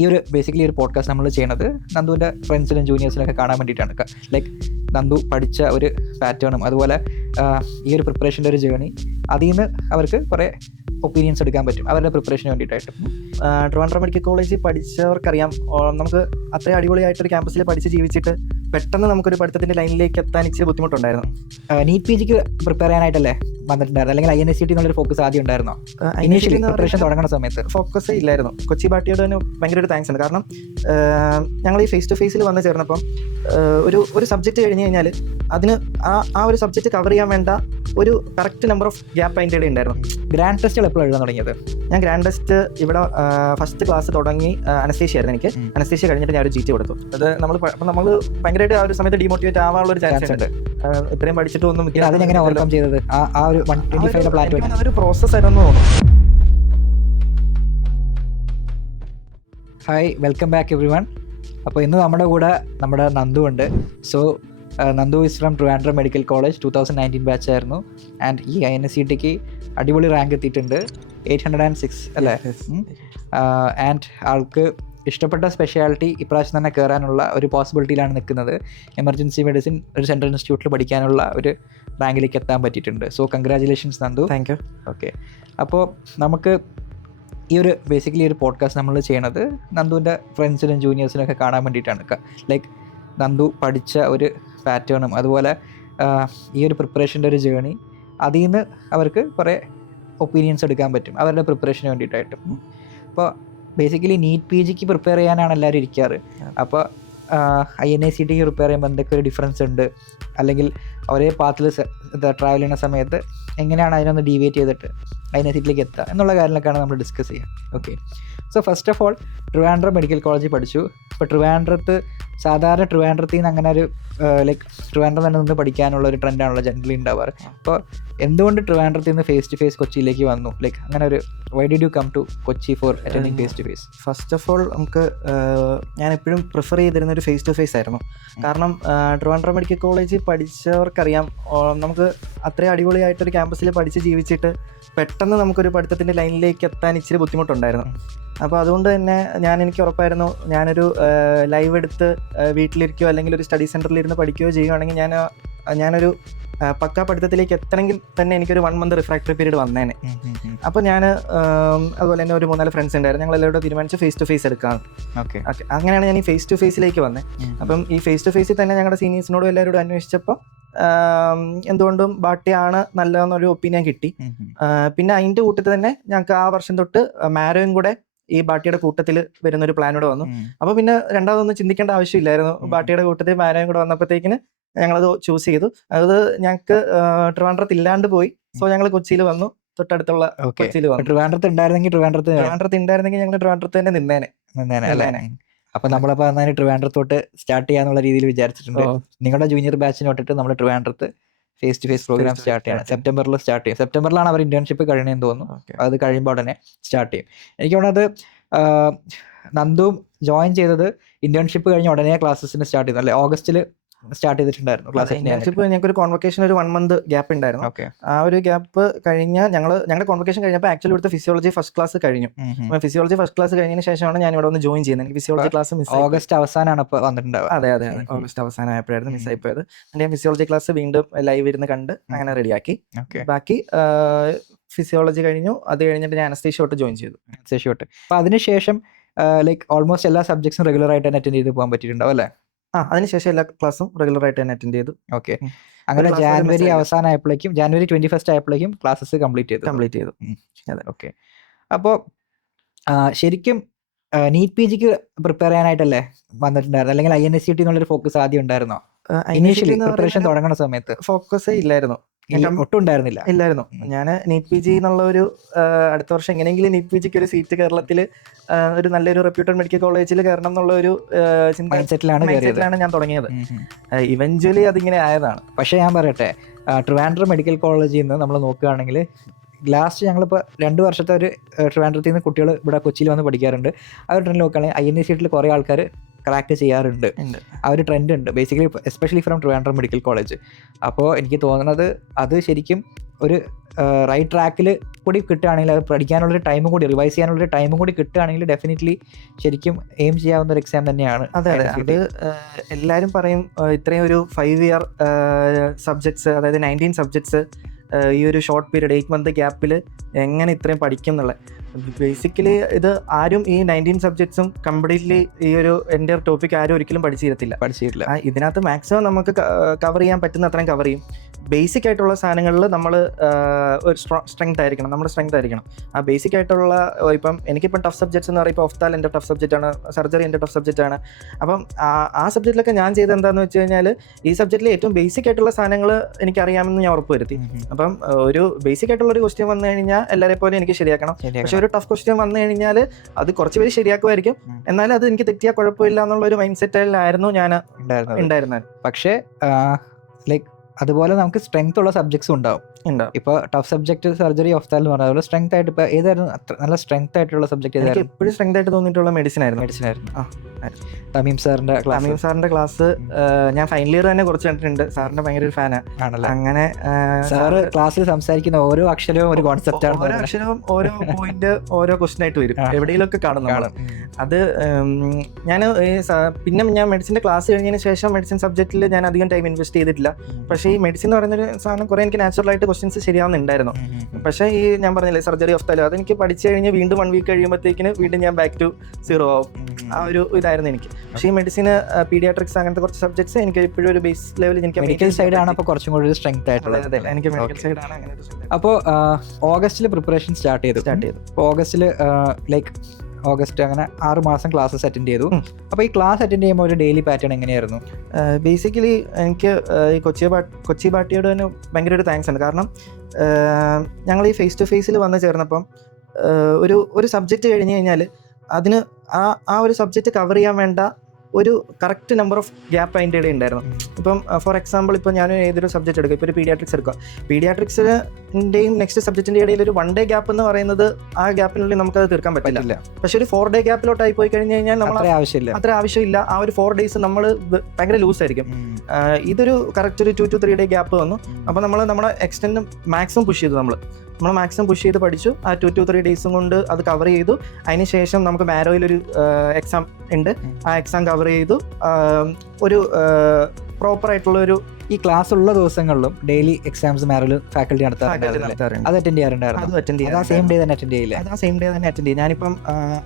ഈ ഒരു ബേസിക്കലി ഒരു പോഡ്കാസ്റ്റ് നമ്മൾ ചെയ്യണത് നന്ദുവിൻ്റെ ഫ്രണ്ട്സിനും ജൂനിയേഴ്സിനൊക്കെ കാണാൻ വേണ്ടിയിട്ടാണ്. ലൈക്ക് നന്ദു പഠിച്ച ഒരു പാറ്റേണും അതുപോലെ ഈ ഒരു പ്രിപ്പറേഷൻ്റെ ഒരു ജേണി, അതിൽ നിന്ന് അവർക്ക് കുറേ ഒപ്പീനിയൻസ് എടുക്കാൻ പറ്റും അവരുടെ പ്രിപ്പറേഷന് വേണ്ടിയിട്ടായിട്ട്. ട്രിവാൻഡ്രം മെഡിക്കൽ കോളേജിൽ പഠിച്ചവർക്കറിയാം, നമുക്ക് അത്രയും അടിപൊളിയായിട്ടൊരു ക്യാമ്പസിൽ പഠിച്ച് ജീവിച്ചിട്ട് പെട്ടെന്ന് നമുക്കൊരു പഠിത്തത്തിൻ്റെ ലൈനിലേക്ക് എത്താൻ ഇച്ചിരി ബുദ്ധിമുട്ടുണ്ടായിരുന്നു. നീറ്റ് പി ജിക്ക് പ്രിപ്പയർ ചെയ്യാനായിട്ടല്ലേ വന്നിട്ടുണ്ടായിരുന്നു, അല്ലെങ്കിൽ INSET എന്നുള്ളൊരു ഫോക്കസ് ആദ്യം ഉണ്ടായിരുന്നോ? ഇനീഷ്യലി പ്രിപ്പറേഷൻ തുടങ്ങുന്ന സമയത്ത് ഫോക്കസ് ഇല്ലായിരുന്നു. കൊച്ചി ബാട്ടിയോട് തന്നെ ഭയങ്കര ഒരു താങ്ക്സ് ഉണ്ട്. കാരണം ഞങ്ങൾ ഈ ഫേസ് ടു ഫേസിൽ വന്ന് ചേർന്നപ്പം ഒരു സബ്ജക്റ്റ് കഴിഞ്ഞ് കഴിഞ്ഞാൽ അതിന് ആ ഒരു സബ്ജക്റ്റ് കവർ ചെയ്യാൻ വേണ്ട ഒരു കറക്റ്റ് നമ്പർ ഓഫ് ഗ്യാപ്പ് അതിൻ്റെ ഇടയിൽ ഉണ്ടായിരുന്നു. ഗ്രാൻഡ് ടെസ്റ്റുകൾ എപ്പോഴും എഴുതാൻ തുടങ്ങിയത്? ഞാൻ ഗ്രാൻഡ് ടെസ്റ്റ് ഇവിടെ ഫസ്റ്റ് ക്ലാസ് തുടങ്ങി അനസ്തേഷ്യ ആയിരുന്നു എനിക്ക്. അനസ്തേഷ്യ കഴിഞ്ഞിട്ട് ഞാൻ ഒരു GT കൊടുത്തു. അത് നമ്മൾ ഭയങ്കരമായിട്ട് ആ ഒരു സമയത്ത് ഡിമോട്ടിവേറ്റ് ആവാനുള്ള ഒരു ചാൻസ് ഉണ്ട്. ഇത്രയും പഠിച്ചിട്ടൊന്നും അതിനെങ്ങനെ ഓവർകം ചെയ്തത്? ആ ഒരു 125 പ്ലാറ്റ്ഫോം അതൊരു പ്രോസസ് ആയിരുന്നു തോന്നുന്നു. Hi, welcome back every one. അപ്പോൾ ഇന്ന് നമ്മുടെ കൂടെ നമ്മുടെ നന്ദു ഉണ്ട്. So Nandu is from Trivandrum medical college 2019 batch ആയിരുന്നു. ആൻഡ് ഈ INSETക്ക് അടിപൊളി റാങ്ക് എത്തിയിട്ടുണ്ട്, 806 അല്ലേ? ആൻഡ് ആൾക്ക് ഇഷ്ടപ്പെട്ട സ്പെഷ്യാലിറ്റി ഇപ്രാവശ്യം തന്നെ കയറാനുള്ള ഒരു പോസിബിലിറ്റിയിലാണ് നിൽക്കുന്നത്. എമർജൻസി മെഡിസിൻ ഒരു സെൻട്രൽ ഇൻസ്റ്റിറ്റ്യൂട്ടിൽ പഠിക്കാനുള്ള ഒരു റാങ്കിലേക്ക് എത്താൻ പറ്റിയിട്ടുണ്ട്. So congratulations Nandu. Thank you. Okay, അപ്പോൾ നമുക്ക് ഈ ഒരു ബേസിക്കലി ഒരു പോഡ്കാസ്റ്റ് നമ്മൾ ചെയ്യണത് നന്ദുവിൻ്റെ ഫ്രണ്ട്സിനും ജൂനിയേഴ്സിനൊക്കെ കാണാൻ വേണ്ടിയിട്ടാണ്. ലൈക്ക് നന്ദു പഠിച്ച ഒരു പാറ്റേണും അതുപോലെ ഈ ഒരു പ്രിപ്പറേഷൻ്റെ ഒരു ജേണി, അതിൽ നിന്ന് അവർക്ക് കുറേ ഒപ്പീനിയൻസ് എടുക്കാൻ പറ്റും അവരുടെ പ്രിപ്പറേഷന് വേണ്ടിയിട്ടായിട്ട്. അപ്പോൾ ബേസിക്കലി നീറ്റ് പി ജിക്ക് പ്രിപ്പയർ ചെയ്യാനാണ് എല്ലാവരും ഇരിക്കാറ്. അപ്പോൾ INSETക്ക് പ്രിപ്പയർ ചെയ്യുമ്പോൾ എന്തൊക്കെ ഒരു ഡിഫറൻസ് ഉണ്ട്, അല്ലെങ്കിൽ ഒരേ പാത്തിൽ ട്രാവൽ ചെയ്യുന്ന സമയത്ത് എങ്ങനെയാണ് അതിനൊന്ന് ഡീവിയേറ്റ് ചെയ്തിട്ട് INSETലേക്ക് എത്തുക എന്നുള്ള കാര്യങ്ങളൊക്കെയാണ് നമ്മൾ ഡിസ്കസ് ചെയ്യുക. Okay, so first of all Trivandrum medical കോളേജിൽ പഠിച്ചു. ഇപ്പോൾ സാധാരണ ട്രിവാൻഡ്രത്തിൽ നിന്ന് അങ്ങനെ ഒരു ലൈക്ക് ട്രിവാൻഡ്രം തന്നെ നിന്ന് പഠിക്കാനുള്ള ഒരു ട്രെൻഡാണല്ലോ ജനറലി ഉണ്ടാവാറ്. അപ്പോൾ എന്തുകൊണ്ട് ട്രിവാൻഡ്രത്തിൽ നിന്ന് ഫേസ് ടു ഫേസ് കൊച്ചിയിലേക്ക് വന്നു? ലൈക്ക് അങ്ങനെ ഒരു why did you come to Kochi for attending face to face? First of all നമുക്ക് ഞാൻ എപ്പോഴും പ്രിഫർ ചെയ്തിരുന്ന ഒരു ഫേസ് ടു ഫേസ് ആയിരുന്നു. കാരണം ട്രിവാൻഡ്രം മെഡിക്കൽ കോളേജിൽ പഠിച്ചവർക്കറിയാം, നമുക്ക് അത്രയും അടിപൊളിയായിട്ടൊരു ക്യാമ്പസിൽ പഠിച്ച് ജീവിച്ചിട്ട് പെട്ടെന്ന് നമുക്കൊരു പഠിത്തത്തിൻ്റെ ലൈനിലേക്ക് എത്താൻ ഇച്ചിരി ബുദ്ധിമുട്ടുണ്ടായിരുന്നു. അപ്പോൾ അതുകൊണ്ട് തന്നെ എനിക്ക് ഉറപ്പായിരുന്നു, ഞാനൊരു ലൈവ് എടുത്ത് വീട്ടിലിരിക്കുകയോ അല്ലെങ്കിൽ ഒരു സ്റ്റഡി സെൻറ്ററിൽ ഇരുന്ന് പഠിക്കുകയോ ചെയ്യുകയാണെങ്കിൽ ഞാനൊരു പക്കാ പഠിത്തത്തിലേക്ക് എത്തണമെങ്കിൽ തന്നെ എനിക്കൊരു 1 month റിഫ്രാക്ടറി പീരീഡ് വന്നേനെ. അപ്പോൾ ഞാൻ അതുപോലെ തന്നെ ഒരു 3-4 ഫ്രണ്ട്സ് ഉണ്ടായിരുന്നു. ഞങ്ങൾ എല്ലാവരും തീരുമാനിച്ച് ഫേസ് ടു ഫേസ് എടുക്കാം. ഓക്കെ, അങ്ങനെയാണ് ഞാൻ ഈ ഫേസ് ടു ഫേസിലേക്ക് വന്നത്. അപ്പം ഈ ഫേസ് ടു ഫേസിൽ തന്നെ ഞങ്ങളുടെ സീനിയേഴ്സിനോടും എല്ലാവരോടും അന്വേഷിച്ചപ്പോൾ എന്തുകൊണ്ടും ബാട്ടിയാണ് നല്ലതെന്നൊരു ഒപ്പീനിയൻ കിട്ടി. പിന്നെ അതിൻ്റെ കൂട്ടത്തിൽ തന്നെ ഞങ്ങൾക്ക് ആ വർഷം തൊട്ട് മാരോയും കൂടെ ഈ ബാട്ടിയുടെ കൂട്ടത്തിൽ വരുന്നൊരു പ്ലാനോട് വന്നു. അപ്പോൾ പിന്നെ രണ്ടാമതൊന്നും ചിന്തിക്കേണ്ട ആവശ്യമില്ലായിരുന്നു. ബാട്ടിയുടെ കൂട്ടത്തിൽ മാരോയും കൂടെ വന്നപ്പോഴത്തേക്കിന് ഞങ്ങളത് ചൂസ് ചെയ്തു. അത് ഞങ്ങൾക്ക് ട്രിവാൻഡ്രത്ത് ഇല്ലാണ്ട് പോയി. സോ ഞങ്ങൾ കൊച്ചിയിൽ വന്നു, തൊട്ടടുത്തുള്ള കൊച്ചിയിൽ വന്നു. ട്രിവാൻഡ്രത്ത് ഉണ്ടായിരുന്നെങ്കിൽ ഞങ്ങൾ ട്രിവാൻഡ്രത്ത് തന്നെ നിന്നേനെ അല്ലേ? അപ്പൊ നമ്മളപ്പോ എന്നാലും ട്രിവാൻഡ്രത്തോട്ട് സ്റ്റാർട്ട് ചെയ്യാന്നുള്ള രീതിയിൽ വിചാരിച്ചിട്ടുണ്ട്. നിങ്ങളുടെ ജൂനിയർ ബാച്ചിന് തൊട്ടിട്ട് നമ്മൾ ട്രിവാൻഡ്രത്ത് face to face program start ചെയ്യണം. സെപ്റ്റംബറിൽ സ്റ്റാർട്ട് ചെയ്യും. സെപ്റ്റംബറിലാണ് അവർ ഇന്റേൺഷിപ്പ് കഴിയണമെന്ന് തോന്നുന്നു. അത് കഴിയുമ്പോൾ ഉടനെ സ്റ്റാർട്ട് ചെയ്യും. എനിക്ക് തോന്നുന്നത് നന്ദുവും ജോയിൻ ചെയ്തത് ഇന്റേൺഷിപ്പ് കഴിഞ്ഞ ഉടനെ ക്ലാസ്സസിന് സ്റ്റാർട്ട് ചെയ്തു അല്ലെ? ഓഗസ്റ്റിൽ സ്റ്റാർട്ട് ചെയ്തിട്ടുണ്ടായിരുന്നു ക്ലാസ്. ഇന്റേൺഷിപ്പ് ഞങ്ങൾക്ക് ഒരു കോൺവൊക്കേഷൻ ഒരു 1 month ഗ്യാപ്പ് ഉണ്ടായിരുന്നു. ആ ഒരു ഗ്യാപ്പ് കഴിഞ്ഞാൽ ഞങ്ങളുടെ കോൺവൊക്കേഷൻ കഴിഞ്ഞപ്പോൾ ആക്ച്വലി ഇവിടുത്തെ ഫിസിയോളജി ഫസ്റ്റ് ക്ലാസ് കഴിഞ്ഞു. ഫിസിയോളജി ഫസ്റ്റ് ക്ലാസ് കഴിഞ്ഞതിന് ശേഷമാണ് ഞാൻ ഇവിടെ വന്ന് ജോയിൻ ചെയ്യുന്നത്. എനിക്ക് ഫിസിയോളജി ക്ലാസ് ഓഗസ്റ്റ് അവസാനമാണ് ഇപ്പോൾ വന്നിട്ടുണ്ടാവുക. അതെ, ഓഗസ്റ്റ് അവസാനമായപ്പോഴായിരുന്നു മിസ്സായി പോയത്. ഞാൻ ഫിസിയോളജി ക്ലാസ് വീണ്ടും ലൈവ് ഇരുന്ന് കണ്ട് അങ്ങനെ റെഡിയാക്കി. ബാക്കി ഫിസിയോളജി കഴിഞ്ഞു. അത് കഴിഞ്ഞിട്ട് ഞാൻ അനസ്തേഷ്യ ജോയിൻ ചെയ്തു. അപ്പോൾ അതിനുശേഷം ലൈക്ക് ഓൾമോസ്റ്റ് എല്ലാ സബ്ജക്ട്സും റെഗുലർ ആയിട്ട് തന്നെ അറ്റൻഡ് ചെയ്ത് പോകാൻ പറ്റിയിട്ടുണ്ടാവും അല്ലേ? അതിനുശേഷം എല്ലാ ക്ലാസ്സും റെഗുലർ ആയിട്ട് തന്നെ അറ്റൻഡ് ചെയ്തു. ഓക്കെ, അങ്ങനെ ജാനുവരി അവസാനമായപ്പോഴേക്കും, ജാനുവരി 21st ആയപ്പോഴേക്കും ക്ലാസ്സസ് കംപ്ലീറ്റ് ചെയ്തു. അതെ, ഓക്കെ. അപ്പോൾ ശരിക്കും നീറ്റ് പി ജിക്ക് പ്രിപ്പയർ ചെയ്യാനായിട്ടല്ലേ വന്നിട്ടുണ്ടായിരുന്നു, അല്ലെങ്കിൽ INSET എന്നുള്ളൊരു ഫോക്കസ് ആദ്യം ഉണ്ടായിരുന്നോ? ഇനീഷ്യലി പ്രിപ്പറേഷൻ തുടങ്ങുന്ന സമയത്ത് ഫോക്കസേ ഇല്ലായിരുന്നു, ഒട്ടും ഉണ്ടായിരുന്നില്ല. ഞാൻ നീറ്റ് പി ജി എന്നുള്ള ഒരു അടുത്ത വർഷം എങ്ങനെയെങ്കിലും നീറ്റ് പി ജിക്ക് ഒരു സീറ്റ് കേരളത്തിൽ ഒരു നല്ലൊരു റെപ്യൂട്ടഡ് മെഡിക്കൽ കോളേജിൽ കയറണം എന്നുള്ള ഒരു മൈൻഡ് സെറ്റിലാണ് ഞാൻ തുടങ്ങിയത്. ഇവഞ്ച്വലി അതിങ്ങനെ ആയതാണ്. പക്ഷേ ഞാൻ പറയട്ടെ, ട്രിവാൻഡ്രം മെഡിക്കൽ കോളേജിൽ നിന്ന് നമ്മൾ നോക്കുകയാണെങ്കിൽ ലാസ്റ്റ് ഞങ്ങളിപ്പോൾ 2 വർഷത്തെ ഒരു ട്രിവാൻഡ്രത്തിൽ നിന്ന് കുട്ടികൾ ഇവിടെ കൊച്ചിയിൽ വന്ന് പഠിക്കാറുണ്ട്. ആ ഒരു ട്രെൻഡ് നോക്കുകയാണെങ്കിൽ INSETൽ കുറേ ആൾക്കാർ ക്രാക്ക് ചെയ്യാറുണ്ട്. ആ ഒരു ട്രെൻഡ് ഉണ്ട് basically, especially from Trivandrum medical college. അപ്പോൾ എനിക്ക് തോന്നുന്നത് അത് ശരിക്കും ഒരു റൈറ്റ് ട്രാക്കിൽ കൂടി കിട്ടുകയാണെങ്കിൽ അത് പഠിക്കാനുള്ളൊരു ടൈമും കൂടി റിവൈസ് ചെയ്യാനുള്ളൊരു ടൈമും കൂടി കിട്ടുകയാണെങ്കിൽ ഡെഫിനറ്റ്ലി ശരിക്കും എയിം ചെയ്യാവുന്ന ഒരു എക്സാം തന്നെയാണ്. അതെ അത് എല്ലാവരും പറയും ഇത്രയും ഒരു 5 year സബ്ജക്ട്സ്, അതായത് 19 സബ്ജക്ട്സ് ഈ ഒരു ഷോർട്ട് പീരീഡ് 8 month ഗ്യാപ്പിൽ എങ്ങനെ ഇത്രയും പഠിക്കും എന്നുള്ളത്. ബേസിക്കലി ഇത് ആരും ഈ 19 സബ്ജക്ട്സും കംപ്ലീറ്റ്ലി ഈ ഒരു എൻ്റെ ടോപ്പിക് ആരും ഒരിക്കലും പഠിച്ചിട്ടില്ല. ഇതിനകത്ത് മാക്സിമം നമുക്ക് കവർ ചെയ്യാൻ പറ്റുന്ന അത്രയും കവർ ചെയ്യും. ബേസിക് ആയിട്ടുള്ള സാധനങ്ങളിൽ നമ്മൾ ഒരു സ്ട്രെങ്ത് ആയിരിക്കണം, നമ്മുടെ സ്ട്രെങ്ത് ആയിരിക്കണം. ആ ബേസിക് ആയിട്ടുള്ള ഇപ്പം എനിക്കിപ്പം ടഫ് സബ്ജക്ട്സ് എന്ന് പറയുമ്പോൾ ഒഫ്താൽ എൻ്റെ ടഫ് സബ്ജക്റ്റ് ആണ്, സർജറി എൻ്റെ ടഫ് സബ്ജക്റ്റ് ആണ്. അപ്പം ആ സബ്ജക്റ്റിലൊക്കെ ഞാൻ ചെയ്ത് എന്താണെന്ന് വെച്ച് കഴിഞ്ഞാൽ ഈ സബ്ജക്റ്റിൽ ഏറ്റവും ബേസിക് ആയിട്ടുള്ള സാധനങ്ങൾ എനിക്കറിയാമെന്ന് ഞാൻ ഉറപ്പ് വരുത്തി. അപ്പം ഒരു ബേസിക് ആയിട്ടുള്ള ഒരു ക്വസ്റ്റ്യൻ വന്നു കഴിഞ്ഞാൽ എല്ലാവരെ പോലെ എനിക്ക് ശരിയാക്കണം. പക്ഷെ ഒരു ടഫ് ക്വസ്റ്റ്യൻ വന്നു കഴിഞ്ഞാൽ അത് കുറച്ച് പേര് ശരിയാക്കുമായിരിക്കും, എന്നാലും അത് എനിക്ക് തെറ്റിയാൽ കുഴപ്പമില്ല എന്നുള്ള ഒരു മൈൻഡ് സെറ്റിലായിരുന്നു ഞാൻ ഉണ്ടായിരുന്നത്. പക്ഷേ ലൈക്ക് അതുപോലെ നമുക്ക് സ്ട്രെങ്ത് ഉള്ള സബ്ജക്ട്സും ഉണ്ടാവും. ഇപ്പോൾ ടഫ് സബ്ജക്ട് സർജറി ഓഫ് എന്ന് പറഞ്ഞാൽ അതുപോലെ സ്ട്രെങ്ത് ആയിട്ട് ഇപ്പോൾ ഏതായിരുന്നു നല്ല സ്ട്രെങ്ത് ആയിട്ടുള്ള സബ്ജക്ട്? എനിക്ക് എപ്പോഴും സ്ട്രെങ്ത് ആയിട്ട് തോന്നിയിട്ടുള്ള മെഡിസിൻ ആയിരുന്നു. തമീം സാറിന്റെ ക്ലാസ് ഞാൻ ഫൈനൽ ഇയർ തന്നെ കുറച്ച് കണ്ടിട്ടുണ്ട്. സാറിന്റെ ഭയങ്കര ഒരു ഫാനാണ്. അങ്ങനെ സാറ് ക്ലാസ്സിൽ സംസാരിക്കുന്ന ഓരോ അക്ഷരവും ഒരു കോൺസെപ്റ്റ് ആണ്. ഓരോ അക്ഷരവും ഓരോ പോയിന്റ് ഓരോ ക്വസ്റ്റൻ ആയിട്ട് വരും, എവിടെയെങ്കിലൊക്കെ കാണും. അത് പിന്നെ ഞാൻ മെഡിസിന്റെ ക്ലാസ് കഴിഞ്ഞതിന് ശേഷം മെഡിസിൻ സബ്ജക്റ്റിൽ ഞാൻ അധികം ടൈം ഇൻവെസ്റ്റ് ചെയ്തിട്ടില്ല. പക്ഷേ ഈ മെഡിസിൻ എന്ന് പറയുന്നൊരു സാധനം കുറെ എനിക്ക് നാച്ചുറൽ ആയിട്ട് ക്വസ്റ്റ്യൻസ് ശരിയാവുന്നുണ്ടായിരുന്നു. പക്ഷേ ഈ ഞാൻ പറഞ്ഞില്ലേ സർജറി ഓഫ് തലോ, അതെനിക്ക് പഠിച്ചു കഴിഞ്ഞ് വീണ്ടും 1 week കഴിയുമ്പോഴത്തേക്കിന് വീണ്ടും ഞാൻ ബാക്ക് ടു 0 ആവും. ആ ഒരു ഇതായിരുന്നു എനിക്ക്. പക്ഷേ ഈ മെഡിസിന് പീഡിയാട്രിക്സ് അങ്ങനത്തെ കുറച്ച് സബ്ജക്ട്സ് എനിക്ക് ഇപ്പോഴും ഒരു ബേസ് ലെവലിൽ എനിക്ക് മെഡിക്കൽ സൈഡാണ് അപ്പോൾ കുറച്ചും കൂടി സ്ട്രെങ്ത് ആയിട്ടുള്ളത്. എനിക്ക് മെഡിക്കൽ സൈഡാണ് അങ്ങനെ. അപ്പോൾ ഓഗസ്റ്റിൽ പ്രിപ്പറേഷൻ സ്റ്റാർട്ട് ചെയ്തു. അപ്പോൾ ഓഗസ്റ്റിൽ ലൈക്ക് ഓഗസ്റ്റ് അങ്ങനെ 6 മാസം ക്ലാസ്സസ് അറ്റൻഡ് ചെയ്തു. അപ്പോൾ ഈ ക്ലാസ് അറ്റൻഡ് ചെയ്യുമ്പോൾ ഒരു ഡെയിലി പാറ്റേൺ എങ്ങനെയായിരുന്നു? ബേസിക്കലി എനിക്ക് ഈ കൊച്ചി ബാട്ടിയോട് തന്നെ ഭയങ്കര ഒരു താങ്ക്സ് ഉണ്ട്. കാരണം ഞങ്ങൾ ഈ ഫേസ് ടു ഫേസിൽ വന്ന് ചേർന്നപ്പം ഒരു സബ്ജക്റ്റ് കഴിഞ്ഞ് കഴിഞ്ഞാൽ അതിന് ആ ഒരു സബ്ജക്റ്റ് കവർ ചെയ്യാൻ വേണ്ട ഒരു കറക്റ്റ് നമ്പർ ഓഫ് ഗ്യാപ്പ് അതിൻ്റെ ഇടയിൽ ഉണ്ടായിരുന്നു. ഇപ്പം ഫോർ എക്സാമ്പിൾ ഇപ്പോൾ ഞാൻ ഏതൊരു സബ്ജക്റ്റ് എടുക്കുക, ഇപ്പോൾ ഒരു പീഡിയാട്രിക്സ് എടുക്കുക, പീഡിയാട്രിക്സിൻ്റെയും നെക്സ്റ്റ് സബ്ജക്റ്റിൻ്റെ ഇടയിൽ ഒരു 1 day ഗ്യാപ്പ് എന്ന് പറയുന്നത് ആ ഗ്യാപ്പിനുള്ളിൽ നമുക്കത് തീർക്കാൻ പറ്റില്ല. പക്ഷെ ഒരു 4 day ഗ്യാപ്പിലോട്ടായി പോയി കഴിഞ്ഞ് കഴിഞ്ഞാൽ നമ്മൾ അത്ര ആവശ്യമില്ല. ആ ഒരു 4 days നമ്മൾ ഭയങ്കര ലൂസ് ആയിരിക്കും. ഇതൊരു കറക്റ്റ് ഒരു 2 to 3 day ഗ്യാപ്പ് വന്നു. അപ്പോൾ നമ്മുടെ എക്സ്റ്റെൻഡ് മാക്സിമം പുഷ് ചെയ്തു. നമ്മൾ മാക്സിമം പുഷ് ചെയ്ത് പഠിച്ചു. ആ 2 to 3 days കൊണ്ട് അത് കവർ ചെയ്തു. അതിനുശേഷം നമുക്ക് മാരോയിലൊരു എക്സാം ഉണ്ട്. ആ എക്സാം കവർ ചെയ്തു. ഒരു പ്രോപ്പർ ആയിട്ടുള്ള ഒരു ഈ ക്ലാസ് ഉള്ള ദിവസങ്ങളിലും ഡെയിലി എക്സാംസ് മാരോയിൽ ഫാക്കൽറ്റി നടത്താറുണ്ട്. അത് അറ്റൻഡ് ചെയ്യാറുണ്ടായിരുന്നു. ആ സെയിം ഡേ തന്നെ അറ്റൻഡ് ചെയ്യില്ല? ഞാനിപ്പം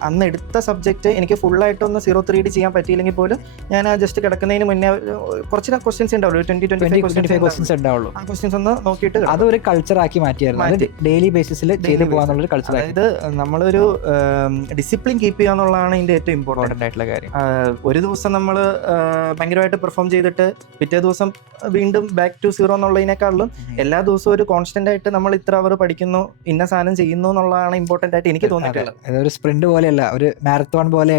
അന്ന് എടുത്ത സബ്ജക്റ്റ് എനിക്ക് ഫുള്ളായിട്ടൊന്ന് 0-3 ചെയ്യാൻ പറ്റിയില്ലെങ്കിൽ പോലും ഞാൻ ജസ്റ്റ് കിടക്കുന്നതിന് മുന്നേ കുറച്ച് ക്വസ്റ്റ്യൻസ് ഉണ്ടാവുള്ളൂ, 20-25 ക്വസ്റ്റ്യൻസ് ഉണ്ടാവുള്ളൂ. ആ ക്വസ്റ്റ്യൻസ് ഒന്ന് നോക്കിയിട്ട് അതൊരു കൾച്ചർ ആക്കി മാറ്റിയായിരുന്നു. ഡെയിലി ബേസിസിൽ ചെയ്ത് പോകാന്നുള്ളൊരു കൾച്ചർ. അതായത് നമ്മളൊരു ഡിസിപ്ലിൻ കീപ്പ് ചെയ്യാന്നുള്ളതാണ് ഇതിന്റെ ഏറ്റവും ഇമ്പോർട്ടൻ്റ് ആയിട്ടുള്ള കാര്യം. ഒരു ദിവസം നമ്മൾ ഭയങ്കരമായിട്ട് പെർഫോം ചെയ്തിട്ട് പിറ്റേ ദിവസം വീണ്ടും ബാക്ക് ടു 0 എന്നുള്ളതിനേക്കാളും എല്ലാ ദിവസവും ഒരു കോൺസ്റ്റന്റ് ആയിട്ട് നമ്മൾ ഇത്ര അവർ പഠിക്കുന്നു, ഇന്ന സാധനം ചെയ്യുന്നു എന്നുള്ളതാണ് ഇമ്പോർട്ടന്റ് ആയിട്ട് എനിക്ക് തോന്നിയിട്ടുള്ളത്. ഒരു സ്പ്രിന്റ് പോലെയല്ല, ഒരു മാരത്തോൺ പോലെ